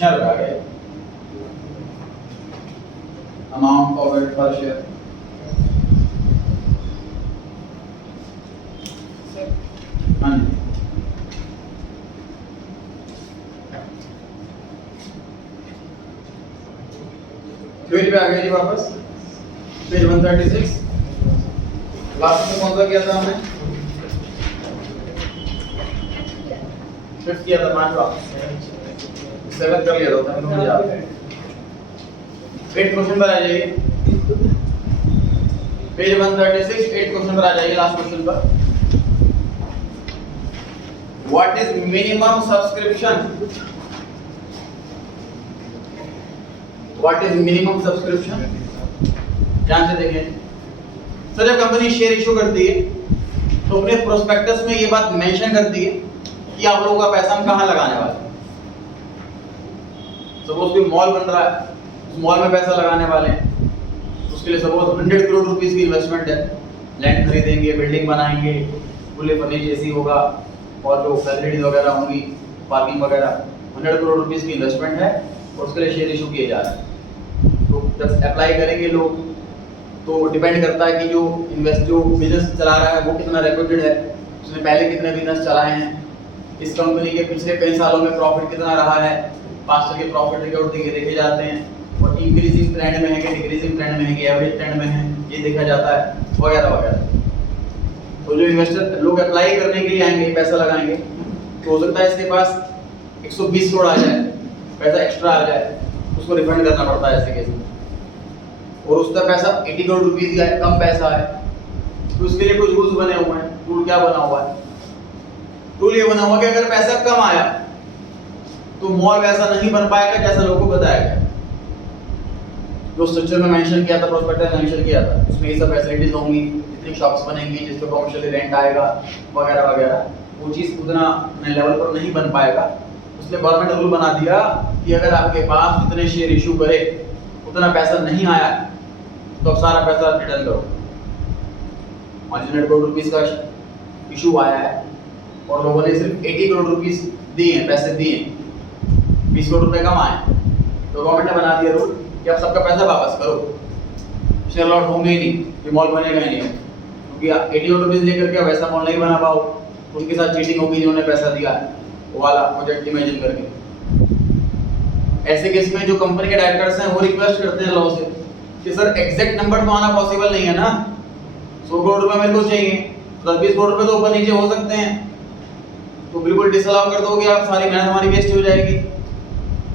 चलो आगे अमाउंट प्रॉफिट पर शेयर हाँ जी पेज पे आ गए जी वापस, पेज 136। लास्ट में कौन सा किया था हमने? फिफ्थ किया था, 5वां 7 कर लिया था मुझे याद है। 8 क्वेश्चन पर आ जाइए, पेज 136 8 क्वेश्चन पर आ जाइए, लास्ट क्वेश्चन पर। What is minimum subscription? What is minimum subscription? ध्यान से देखें सर, जब कंपनी शेयर इशू करती है तो अपने प्रोस्पेक्टस में ये बात मेंशन करती है कि आप लोगों का पैसा हम कहाँ लगाने वाले हैं। सपोज कोई मॉल बन रहा है, उस मॉल में पैसा लगाने वाले हैं, उसके लिए सपोज 100 करोड़ रुपीस की इन्वेस्टमेंट है, लैंड खरीदेंगे, बिल्डिंग बनाएंगे, फुल्ली फर्निश्ड एसी होगा और जो फैसिलिटीज वगैरह होंगी, पार्किंग वगैरह, 100 करोड़ रुपीस की इन्वेस्टमेंट है और उसके लिए शेयर इशू किए जा रहे हैं। तो जब अप्लाई करेंगे लोग तो डिपेंड करता है कि जो बिजनेस चला रहा है वो कितना रेप्यूटेड है, उसने पहले कितने बिजनेस चलाए हैं, इस कंपनी के पिछले कई सालों में प्रॉफिट कितना रहा है, 5 साल के प्रॉफिट रिकॉर्ड देखे जाते हैं और इंक्रीजिंग ट्रेंड में है कि डिक्रीजिंग ट्रेंड में है कि एवरेज ट्रेंड में है, ये देखा जाता है वगैरह वगैरह। तो जो इन्वेस्टर लोग अप्लाई करने के लिए आएंगे, पैसा लगाएंगे, तो हो सकता है इसके पास 120 करोड़ आ जाए, पैसा एक्स्ट्रा आ जाए, उसको रिफंड करना पड़ता है ऐसे केस में। और उसका पैसा 80 करोड़ रुपीस का है, कम पैसा है, तो उसके लिए कुछ रूल्स बने हुए हैं। रूल क्या बना हुआ है? रूल ये बना हुआ कि अगर पैसा कम आया तो मॉल वैसा नहीं बन पाएगा जैसा लोगों को बताया गया, जो स्ट्रक्चर में मेंशन किया था, प्रोस्पेक्टस में मेंशन किया था, उसमें ये सब फैसिलिटीज होंगी, इतनी शॉप्स बनेंगी जिस पे कमर्शियल रेंट आएगा वगैरह वगैरह, वो चीज उतना लेवल पर नहीं बन पाएगा। इसलिए गवर्नमेंट रूल बना दिया कि अगर आपके पास इतने शेयर इशू करे, उतना पैसा नहीं आया, तो अब सारा पैसा रिटर्न करो। 100 करोड़ रुपीस का इशू आया है और लोगों ने सिर्फ 80 करोड़ रुपीस दिए हैं, पैसे दिए हैं, 20 करोड़ रुपए कम आए, तो गवर्नमेंट ने बना दिया रूल कि अब सबका पैसा वापस करो, शेयर लॉट होंगे ही नहीं, ये मॉल बनेगा ही नहीं, क्योंकि 80 करोड़ रुपीस लेकर के वैसा मॉल नहीं बना पाओ, उनके साथ चीटिंग होगी जिन्होंने पैसा दिया है, वो वाला प्रोजेक्ट इमेजिन करके। ऐसे केस में जो कंपनी के डायरेक्टर्स हैं वो रिक्वेस्ट करते हैं लॉ से कि सर एग्जैक्ट नंबर तो आना पॉसिबल नहीं है ना, 100 करोड़ रुपए मेरे को चाहिए, 10-20 करोड़ रुपए तो ऊपर नीचे हो सकते हैं, तो बिल्कुल डिसअलाउ कर दोगे आप, सारी मेहनत हमारी वेस्ट हो जाएगी।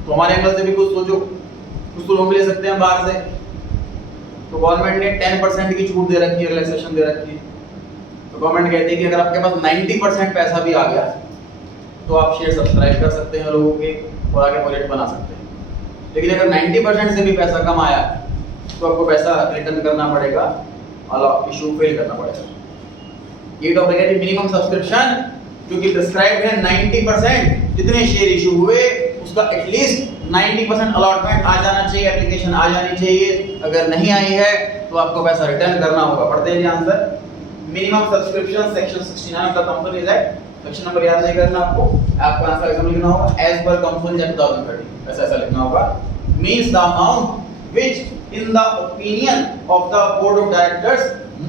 तो हमारे एंगल से भी कुछ सोचो, कुछ तो लोन ले सकते हैं बाहर से। तो गवर्नमेंट ने 10% की छूट दे रखी है, रिलैक्सेशन दे रखी है। तो गवर्नमेंट कहती है कि अगर आपके पास 90% पैसा भी आ गया तो आप शेयर सब्सक्राइब कर सकते हैं लोगों के और आगे प्रोजेक्ट बना सकते हैं। लेकिन अगर 90% से भी पैसा कम आया तो आपको पैसा रिटर्न करना पड़ेगा और इशू फेल करना पड़ेगा। ये टॉपिक है मिनिमम सब्सक्रिप्शन, क्योंकि प्रिस्क्राइब है 90%, जितने शेयर इशू हुए उसका एटलीस्ट 90% अलॉटमेंट आ जाना चाहिए, एप्लीकेशन आ जानी चाहिए। अगर नहीं आई है तो आपको पैसा रिटर्न करना होगा। पढ़ते हैं जी answer. Minimum subscription section 69 of the companies act, section number याद नहीं करना आपको आंसर एग्जाम लिखना होगा एज पर कंपनीज एक्ट 2013, ऐसा लिखना होगा। Means the amount which in the opinion of the board of directors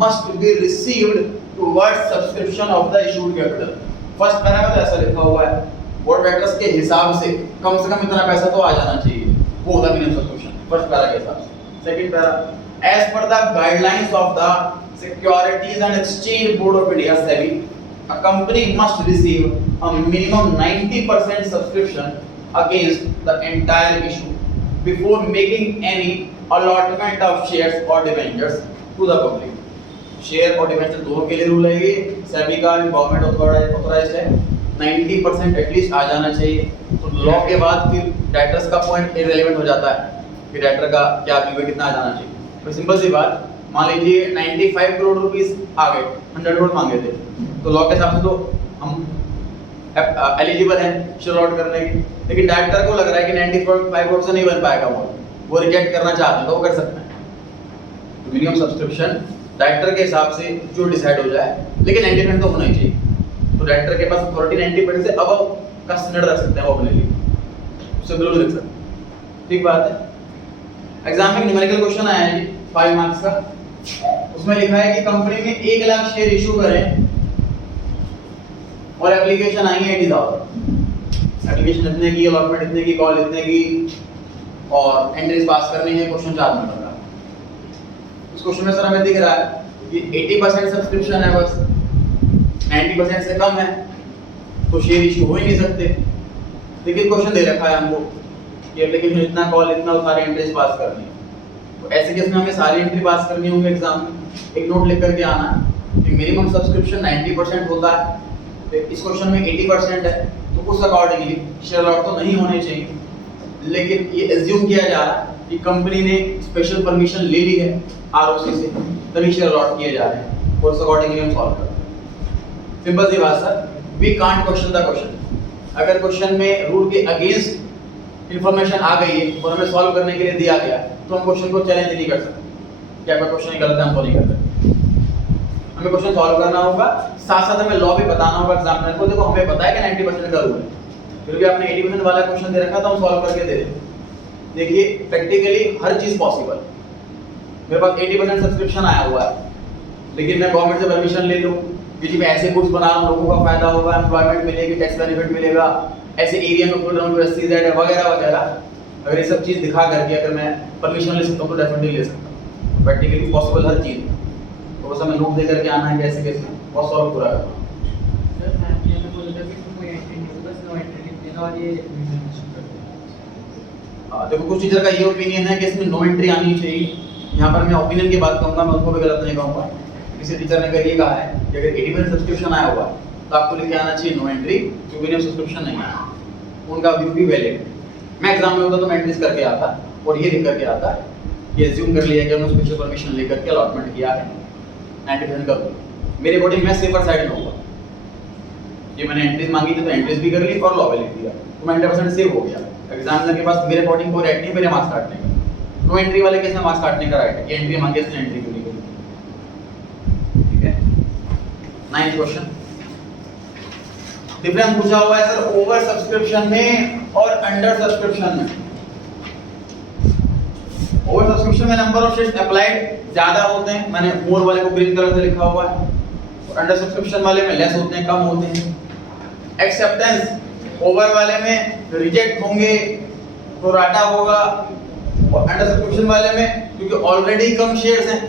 must be received towards subscription of the issued capital. First para में तो ऐसा लिखा हुआ है, बोर्ड ऑफ डायरेक्टर्स के हिसाब से कम इतना पैसा तो आ जाना चाहिए, वो होता मिनिमम सब्सक्रिप्शन फर्स्ट पैरा के हिसाब से। Second para, as per the guidelines of the Securities and Exchange Board of India SEBI, a company must receive a minimum 90% subscription against the entire issue before making any allotment of shares or debentures to the public. Share और debenture दोनों के लिए rule है ये, सेबी का government authorised है, 90% at least आ जाना चाहिए। तो लॉ के बाद फिर डायरेक्टर्स का पॉइंट इररिलेवेंट हो जाता है कि डायरेक्टर का क्या कितना आ जाना चाहिए। तो सिंपल सी बात, मान लीजिए 95 करोड़ रुपीस आ गए, 100 करोड़ मांगे थे, तो लॉ के हिसाब से तो हम एलिजिबल हैं शेयर अलॉट करने की, लेकिन डायरेक्टर को लग रहा है कि 95 करोड़ से नहीं बन पाएगा, वो रिजेक्ट करना चाहते हैं तो वो कर सकते हैं। तो मिनिमम सब्सक्रिप्शन डायरेक्टर के हिसाब से जो डिसाइड हो जाए, लेकिन 90% तो होना ही चाहिए। तो डायरेक्टर के पास अथॉरिटी 90% से अब का स्टैंडर्ड रख सकते हैं वो अपने लिए, उससे बिल्कुल रख सकते हैं। ठीक बात है। एग्जाम में न्यूमेरिकल क्वेश्चन आया है 5 मार्क्स का, उसमें लिखा है कि कंपनी में 1 लाख शेयर इशू करें और एप्लीकेशन आई है 80,000। एप्लीकेशन इतने की, अलॉटमेंट इतने की, कॉल इतने की और एंट्रीज पास करनी है। क्वेश्चन 4 नंबर का। इस क्वेश्चन में सर हमें दिख रहा है कि 80% सब्सक्रिप्शन है, बस 90% से कम है तो शेयर इशू हो ही नहीं सकते। लेकिन क्वेश्चन दे रखा है हमको कि एप्लीकेशन इतना, कॉल इतना और सारी एंट्रीज पास करनी है। तो ऐसे केस में हमें सारी एंट्री पास करनी होगी एग्जाम में। एक नोट लिख करके आना कि मिनिमम सब्सक्रिप्शन 90% होता है, तो इस क्वेश्चन में 80% है, तो उस अकॉर्डिंगली शेयर अलॉट तो नहीं होने चाहिए। लेकिन ये एज्यूम किया जा रहा है कि कंपनी ने स्पेशल परमिशन ले ली है आरओसी से, तभी शेयर अलॉट किए जा रहे हैं और उस अकॉर्डिंगली हम सॉल्व करते हैं। सिंपल सी बात sir, we can't question the question. अगर क्वेश्चन में रूल के अगेंस्ट इंफॉर्मेशन आ गई है और हमें सॉल्व करने के लिए दिया गया तो हम क्वेश्चन को चैलेंज नहीं कर सकते क्या आपका क्वेश्चन गलत है, हम तो नहीं कर सकते। हमें क्वेश्चन सॉल्व करना होगा, साथ साथ हमें लॉ भी बताना होगा एग्जामिनर को। देखो हमें पता है कि 90% का रूल है, फिर भी आपने 80% वाला क्वेश्चन दे रखा था, हम सॉल्व करके दे दें। देखिए प्रैक्टिकली हर चीज पॉसिबल। मेरे पास 80% सब्सक्रिप्शन आया हुआ है, लेकिन मैं गवर्नमेंट से परमिशन ले लूं कि जी मैं ऐसे गुड्स बना रहा हूं, लोगों का फायदा होगा, एम्प्लॉयमेंट मिलेगी, टैक्स बेनिफिट मिलेगा, ऐसे एरिया में खोल रहा हूं SEZ है वगैरह वगैरह। अगर ये सब चीज दिखा करके अगर मैं परमिशन ले सकता हूं तो डेफिनेटली ले सकता हूं। प्रैक्टिकली पॉसिबल हर चीज, तो बस हमें नोट दे करके आना है कैसे कैसे और सॉल्व पूरा करना। सर मैं ये बोल रहा था कि कोई एंट्री नहीं होगा, बस नो एंट्री लिख देना और ये रिजल्यूशन कर देना। देखो कुछ टीचर का ये ओपिनियन है कि इसमें नो एंट्री आनी चाहिए। यहाँ पर मैं ओपिनियन की बात कहूँगा, मैं उनको भी गलत नहीं कहूँगा। किसी टीचर ने अगर ये कहा है कि अगर 80% सब्सक्रिप्शन आया हुआ है तो आपको लिख के आना चाहिए नो एंट्री, क्योंकि मिनिमम सब्सक्रिप्शन नहीं आया। उनका व्यू भी वैलिड। मैं एग्जाम में होता तो मैं एंट्रीज करके आता और ये लिख करके आता कि एज्यूम कर लिया कि हमने स्पेशल परमिशन लेकर के अलॉटमेंट किया है 90% कर दो। मेरे अकॉर्डिंग मैं सेफर साइड में होगा कि मैंने एंट्रीज मांगी थी तो एंट्रीज भी कर ली और लॉ भी लिख दिया, तो मैं 90% सेव हो गया। एग्जामिनर के पास मेरे अकॉर्डिंग कोई राइट नहीं मेरे मार्क्स काटने का। नो एंट्री वाले केस में मार्क्स काटने का राइट है कि एंट्री मांगी इसने एंट्री क्यों नहीं करी। ठीक है। 9th क्वेश्चन डिफरेंस पूछा हुआ है सर ओवर सब्सक्रिप्शन में और अंडर सब्सक्रिप्शन में। ओवर सब्सक्रिप्शन में नंबर ऑफ शेयर्स अप्लाइड ज्यादा होते हैं, मैंने मोर वाले को ग्रीन कलर से लिखा हुआ है, और अंडर सब्सक्रिप्शन वाले में लेस होते हैं, कम होते हैं। एक्सेप्टेंस ओवर वाले में रिजेक्ट होंगे, प्रोराटा होगा, और अंडर सब्सक्रिप्शन वाले में क्योंकि ऑलरेडी कम शेयर्स हैं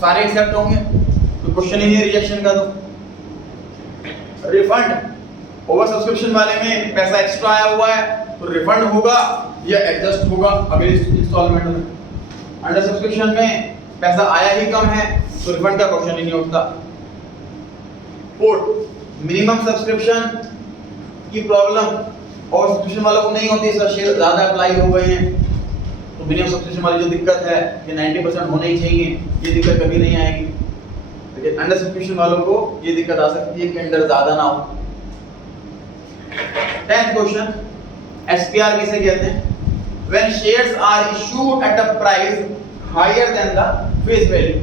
सारे एक्सेप्ट होंगे, तो क्वेश्चन ही नहीं रिजेक्शन का। तो रिफंड ओवर सब्सक्रिप्शन वाले में पैसा एक्स्ट्रा आया हुआ है तो रिफंड होगा या एडजस्ट होगा अगले इंस्टॉलमेंट में। अंडर सब्सक्रिप्शन में पैसा आया ही कम है तो रिफंड का क्वेश्चन ही नहीं उठता। फोर्थ मिनिमम सब्सक्रिप्शन की प्रॉब्लम और सब्सक्रिप्शन वालों को नहीं होती, सर शेयर ज्यादा अप्लाई हो गए हैं तो मिनिमम सब्सक्रिप्शन वाली जो दिक्कत है कि 90% होने ही चाहिए, ये दिक्कत कभी नहीं आएगी। लेकिन अंडर सब्सक्रिप्शन वालों को ये दिक्कत आ सकती है कि अंडर ज्यादा ना हो। 10th क्वेश्चन SPR किसे कहते हैं? When shares are issued at a price higher than the face value,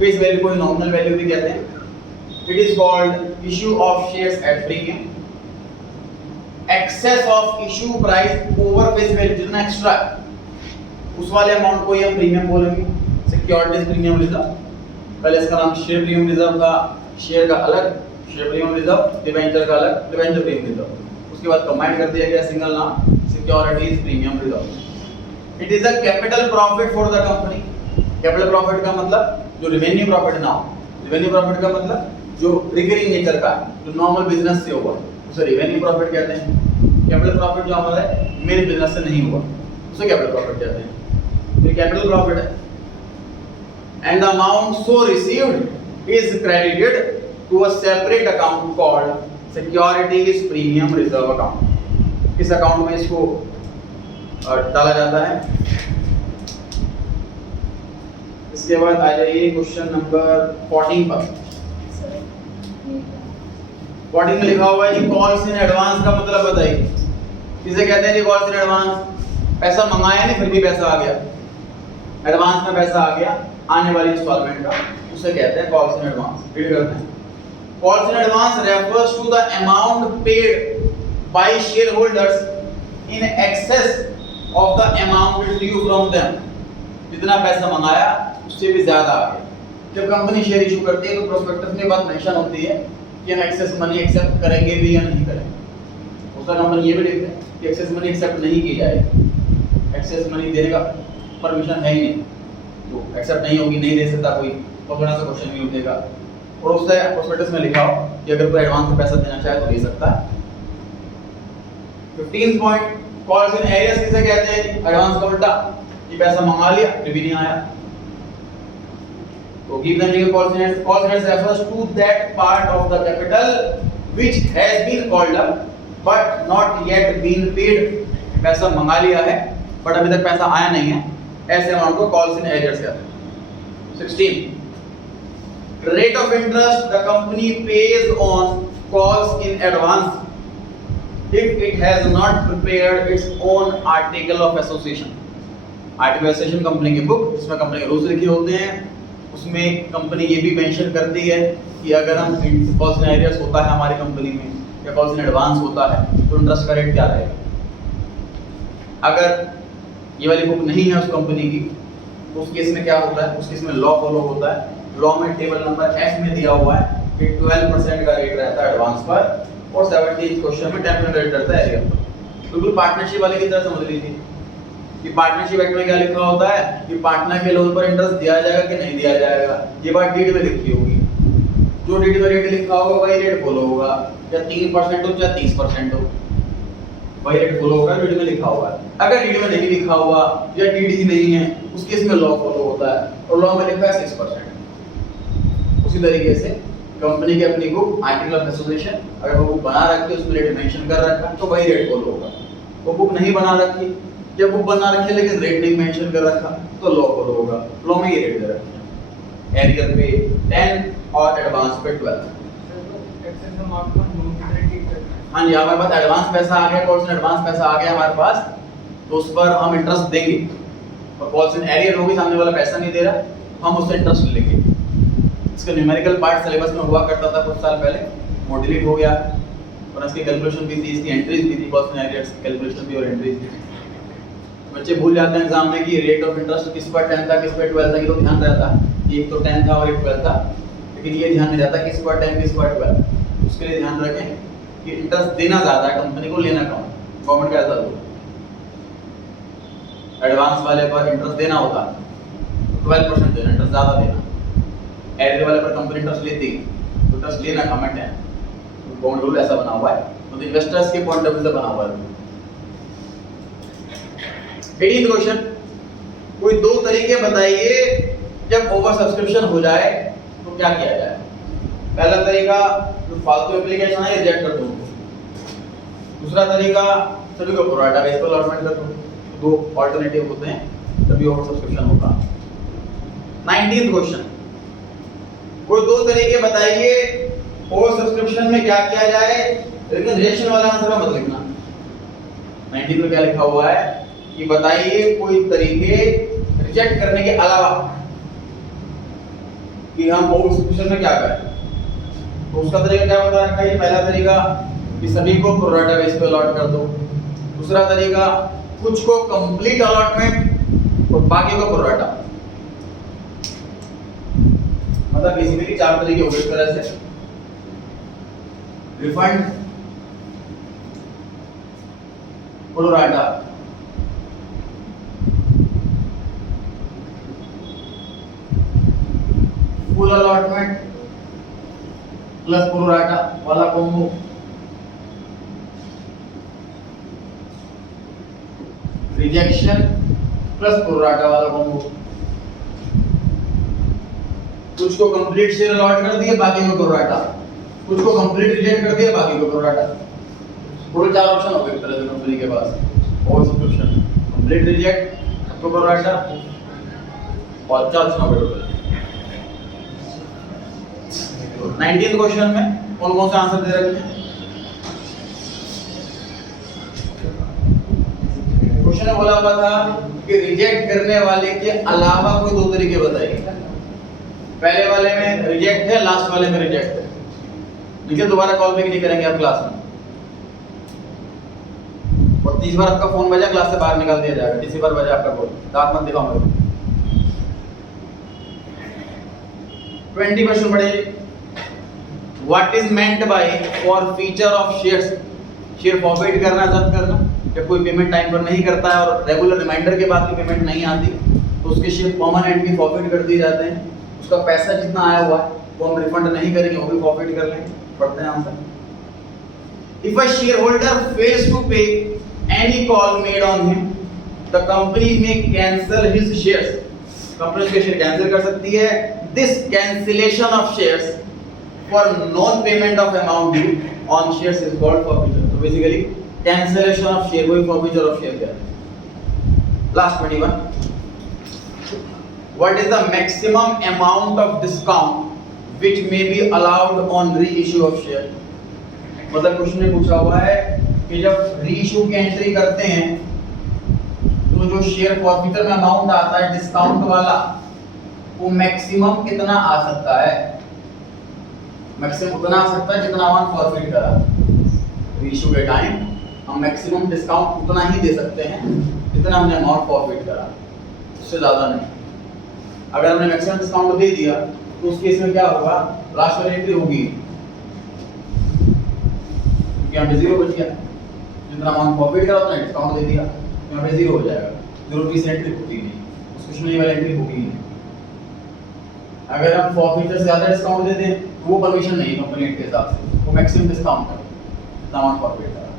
face value को nominal value भी कहते हैं। It is called issue of shares at premium. Excess of issue price over face value, जितना extra उस वाले amount को ही हम premium बोलेंगे। सिक्योरिटीज प्रीमियम रिजर्व, पहले इसका नाम शेयर प्रीमियम रिजर्व था, शेयर का अलग शेयर प्रीमियम रिजर्व, डिबेंचर का अलग डिबेंचर प्रीमियम रिजर्व, उसके बाद कंबाइन कर दिया गया सिंगल नाम securities premium reserve. It is a capital profit for the company. Capital profit का मतलब जो रेवेन्यू प्रॉफिट ना हो, रेवेन्यू प्रॉफिट का मतलब जो रिकरिंग नेचर का है, जो नॉर्मल बिजनेस से हुआ उसे रेवेन्यू प्रॉफिट कहते हैं। कैपिटल प्रॉफिट जो हमारा है मेन बिजनेस से नहीं हुआ उसे कैपिटल प्रॉफिट कहते हैं। तो कैपिटल प्रॉफिट है and the amount so received is credited to a separate account called securities premium reserve account। इस अकाउंट में इसको डाला जाता है। इसके बाद आ जाइए क्वेश्चन नंबर 14 पर। 14 में लिखा हुआ है कि कॉल्स इन एडवांस का मतलब बताइए। किसे कहते हैं जी कॉल्स इन एडवांस? पैसा मंगाया नहीं फिर भी पैसा आ गया, एडवांस में पैसा आ गया आने वाली इंस्टॉलमेंट का, उसे कहते हैं कॉल्स इन एडवांस। रीड करते हैं। Calls in advance refers to the amount paid by shareholders in excess of the amount due from them. जितना पैसा मंगाया उससे भी ज्यादा आ गया। जब कंपनी शेयर इशू करती है तो प्रोस्पेक्टस में बात मेंशन होती है कि हम एक्सेस मनी एक्सेप्ट करेंगे भी या नहीं करेंगे। उसका कंपनी ये भी लिखते हैं कि एक्सेस मनी एक्सेप्ट नहीं की जाएगी, एक्सेस मनी देने का परमिशन है ही नहीं, तो एक्सेप्ट नहीं होगी, नहीं दे सकता कोई, तो बड़ा सा क्वेश्चन भी उठेगा। और उससे प्रोस्पेक्टस में लिखा हो कि अगर कोई एडवांस में पैसा देना चाहे तो दे सकता है। 15 पॉइंट कॉल्स इन एरियर्स किसे कहते हैं? एडवांस का उल्टा, ये पैसा मंगा लिया फिर भी नहीं आया, तो give the name call signals. Call signals refers to that part of the capital which has been called up but not yet been paid. पैसा मंगा लिया है बट अभी तक पैसा आया नहीं है, ऐसे अमाउंट को calls in arrears कहते हैं। 16 rate of interest the company pays on calls in advance if it has not prepared its own article of association. Article association company की बुक, इसमें कंपनी के रूल्स लिखे होते हैं, उसमें कंपनी ये भी मेंशन करती है कि अगर हम कॉल्स इन एरियर्स होता है हमारी कंपनी में या कॉल्स इन एडवांस होता है तो इंटरेस्ट का रेट क्या रहेगा। अगर ये वाली बुक नहीं है उस कंपनी की तो उस केस में क्या होता है, उस केस में लॉ फॉलो होता है। लॉ में टेबल नंबर F में दिया हुआ है कि 12% का रेट रहता है एडवांस पर और 17 क्वेश्चन में 10% रेट रहता है एरियर पर। बिल्कुल पार्टनरशिप वाले की तरह समझ लीजिए कि पार्टनरशिप एक्ट में क्या लिखा होता है कि पार्टनर के लोन पर इंटरेस्ट दिया जाएगा कि नहीं दिया जाएगा, ये बात डीड में लिखी होगी। जो डीड में रेट लिखा होगा वही रेट फॉलो होगा, या 3% हो या 30% हो, वही रेट फॉलो होगा डीड में लिखा हुआ है। अगर डीड में नहीं लिखा हुआ या डीड ही नहीं है उस केस में लॉ फॉलो होता है और लॉ में लिखा है 6%। उसी तरीके से कंपनी की अपनी बुक आर्टिकल ऑफ एसोसिएशन, अगर वो बुक बना रखी है उसमें रेट मेंशन कर रखा है तो वही रेट फॉलो होगा। वो बुक नहीं बना रखी, जब बुक बना रखी है लेकिन रेट नहीं मेंशन कर रखा तो लॉ फॉलो होगा, लॉ में ये रेट दे रखे हैं, एरियर पे 10 और एडवांस पे 12। एक्सेस अमाउंट पर लोन की गारंटी करना है। हाँ जी, हमारे पास एडवांस पैसा आ गया, कॉल्स इन एडवांस पैसा आ गया हमारे पास, तो उस पर हम इंटरेस्ट देंगे। और कॉल्स इन एरियर होगी, सामने वाला पैसा नहीं दे रहा, हम उससे इंटरेस्ट लेंगे। इसका न्यूमेरिकल पार्ट सिलेबस में हुआ करता था कुछ साल पहले, वो डिलीट हो गया और इसकी कैलकुलेशन भी थी, इसकी एंट्रीज भी थी, कॉल्स इन एरियर्स की कैलकुलेशन भी और एंट्रीज भी। बच्चे भूल जाते हैं एग्जाम में कि रेट ऑफ इंटरेस्ट किस पर 10 था किस पर 12 था, ये तो ध्यान रहता है, एक तो 10 था और एक 12 था, लेकिन ये ध्यान नहीं रहता किस पर 10 किस पर 12। उसके लिए ध्यान रखें कि इंटरेस्ट देना ज़्यादा है कंपनी को, लेना कम। गवर्नमेंट का ऐसा रूल, एडवांस वाले पर इंटरेस्ट देना होता है 12% देना, इंटरेस्ट ज़्यादा देना। एरियर वाले पर कंपनी इंटरेस्ट लेती है तो इंटरेस्ट लेना कम है। गवर्नमेंट रूल ऐसा बना हुआ है, तो इन्वेस्टर्स के पॉइंट ऑफ व्यू से बना हुआ है। 18th क्वेश्चन, कोई दो तरीके बताइए जब ओवर सब्सक्रिप्शन हो जाए तो क्या किया जाए। पहला तरीका, जो फालतू एप्लीकेशन है रिजेक्ट कर दो। दूसरा तरीका, सभी को प्रोराटा बेस पर अलॉटमेंट कर दो। दो ऑल्टरनेटिव होते हैं तभी ओवर सब्सक्रिप्शन होगा। 19th क्वेश्चन, कोई दो तरीके बताइए ओवर सब्सक्रिप्शन में क्या किया जाए, लेकिन रिजेक्शन वाला आंसर मत लिखना। 19 में क्या लिखा हुआ है कि बताइए कोई तरीके रिजेक्ट करने के अलावा कि हम ओवर सब्सक्रिप्शन में क्या करें। तो उसका तरीका क्या बता रखा है। पहला तरीका कि सभी को प्रोराटा बेस पे अलॉट कर दो। दूसरा तरीका, कुछ को कंप्लीट अलॉटमेंट और बाकी को प्रोराटा। मतलब बेसिकली चार तरीके हो गए इस तरह से। Refund, pro rata, full allotment plus pro rata वाला कॉम्बो, रिजेक्शन प्लस प्रोराटा वाला कॉम्बो। कुछ को कंप्लीट शेयर अलॉट कर दिए, बाकी को प्रोराटा। कुछ को कंप्लीट रिजेक्ट कर दिया, बाकी को प्रोराटा। टोटल चार ऑप्शन हो गए एक तरह से कंपनी के पास over subscription, complete reject, pro rata और चार ऑप्शन हो गए टोटल। 19th क्वेश्चन में कौन कौन से आंसर दे रखे हैं। क्वेश्चन में बोला हुआ था कि रिजेक्ट करने वाले के अलावा कोई दो तरीके बताइए। पहले वाले में रिजेक्ट है, लास्ट वाले में रिजेक्ट है, लेकिन दोबारा कॉल बैक नहीं करेंगे आप क्लास में। और 30 बार आपका फोन बजा, क्लास से बाहर निकाल दिया जाएगा। किसी बार बजा आपका कॉल, दांत मत दिखाओ मेरे को। 20 क्वेश्चन पढ़िए। What is meant by for feature of shares? Share forward करना, जब्त करना। जब कोई पेमेंट टाइम पर नहीं करता है और रेगुलर रिमाइंडर के बाद भी पेमेंट नहीं आती तो उसके शेयर परमानेंटली फॉरवर्ड कर दिए जाते हैं। उसका पैसा जितना आया हुआ है वो हम रिफंड नहीं करेंगे, वो भी फॉरवर्ड कर लेंगे। पढ़ते हैं answer. If a shareholder fails to pay any call made on him, the company may cancel his shares. Company उसके शेयर कैंसिल कर सकती है। This cancellation of shares for non-payment of amount due on shares is called forfeiture. So basically, cancellation of share कोई forfeiture of share क्या है? Last 21. What is the maximum amount of discount which may be allowed on reissue of share? मतलब question में पूछा हुआ है कि जब रीइश्यू की एंट्री करते हैं तो जो शेयर फॉरफीटर में अमाउंट आता है डिस्काउंट वाला, वो मैक्सिमम कितना आ सकता है? मैक्सिमम उतना आ सकता है जितना अमाउंट फॉरफीट करा। रीइश्यू के टाइम हम मैक्सिमम डिस्काउंट उतना ही दे सकते हैं जितना हमने अमाउंट फॉरफीट करा, उससे ज्यादा नहीं। अगर हमने मैक्सिमम डिस्काउंट दे दिया तो उस केस में क्या होगा? लास्ट वाली एंट्री होगी क्योंकि यहाँ पे जीरो बच गया। जितना अमाउंट फॉरफीट करा उतना डिस्काउंट दे दिया, यहाँ पे जीरो हो जाएगा। जीरो की एंट्री होती नहीं, उस क्वेश्चन में वाली एंट्री होगी नहीं। अगर हम फॉरफीटर से ज्यादा डिस्काउंट दे दें तो वो परमिशन नहीं कंपनी के हिसाब से, वो मैक्सिमम डिस्काउंट है जितना अमाउंट फॉरफीट करा।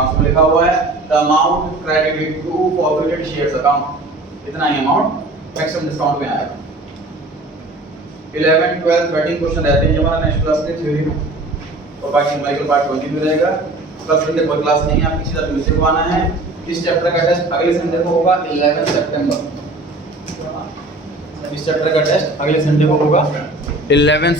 आंसर में लिखा हुआ है the amount credited to forfeited shares account, इतना ही अमाउंट मैक्सिमम डिस्काउंट में आएगा। 11, 12, 13 क्वेश्चन रहते हैं जो हमारा नेक्स्ट क्लास के थ्योरी में, और बाकी न्यूमेरिकल पार्ट कंटिन्यू रहेगा। कल संडे कोई क्लास नहीं है, आपकी सीधा ट्यूसडे को आना है। इस चैप्टर का टेस्ट अगले संडे को होगा 11 सितंबर। इस चैप्टर का टेस्ट अगले संडे को होगा 11 सितंबर।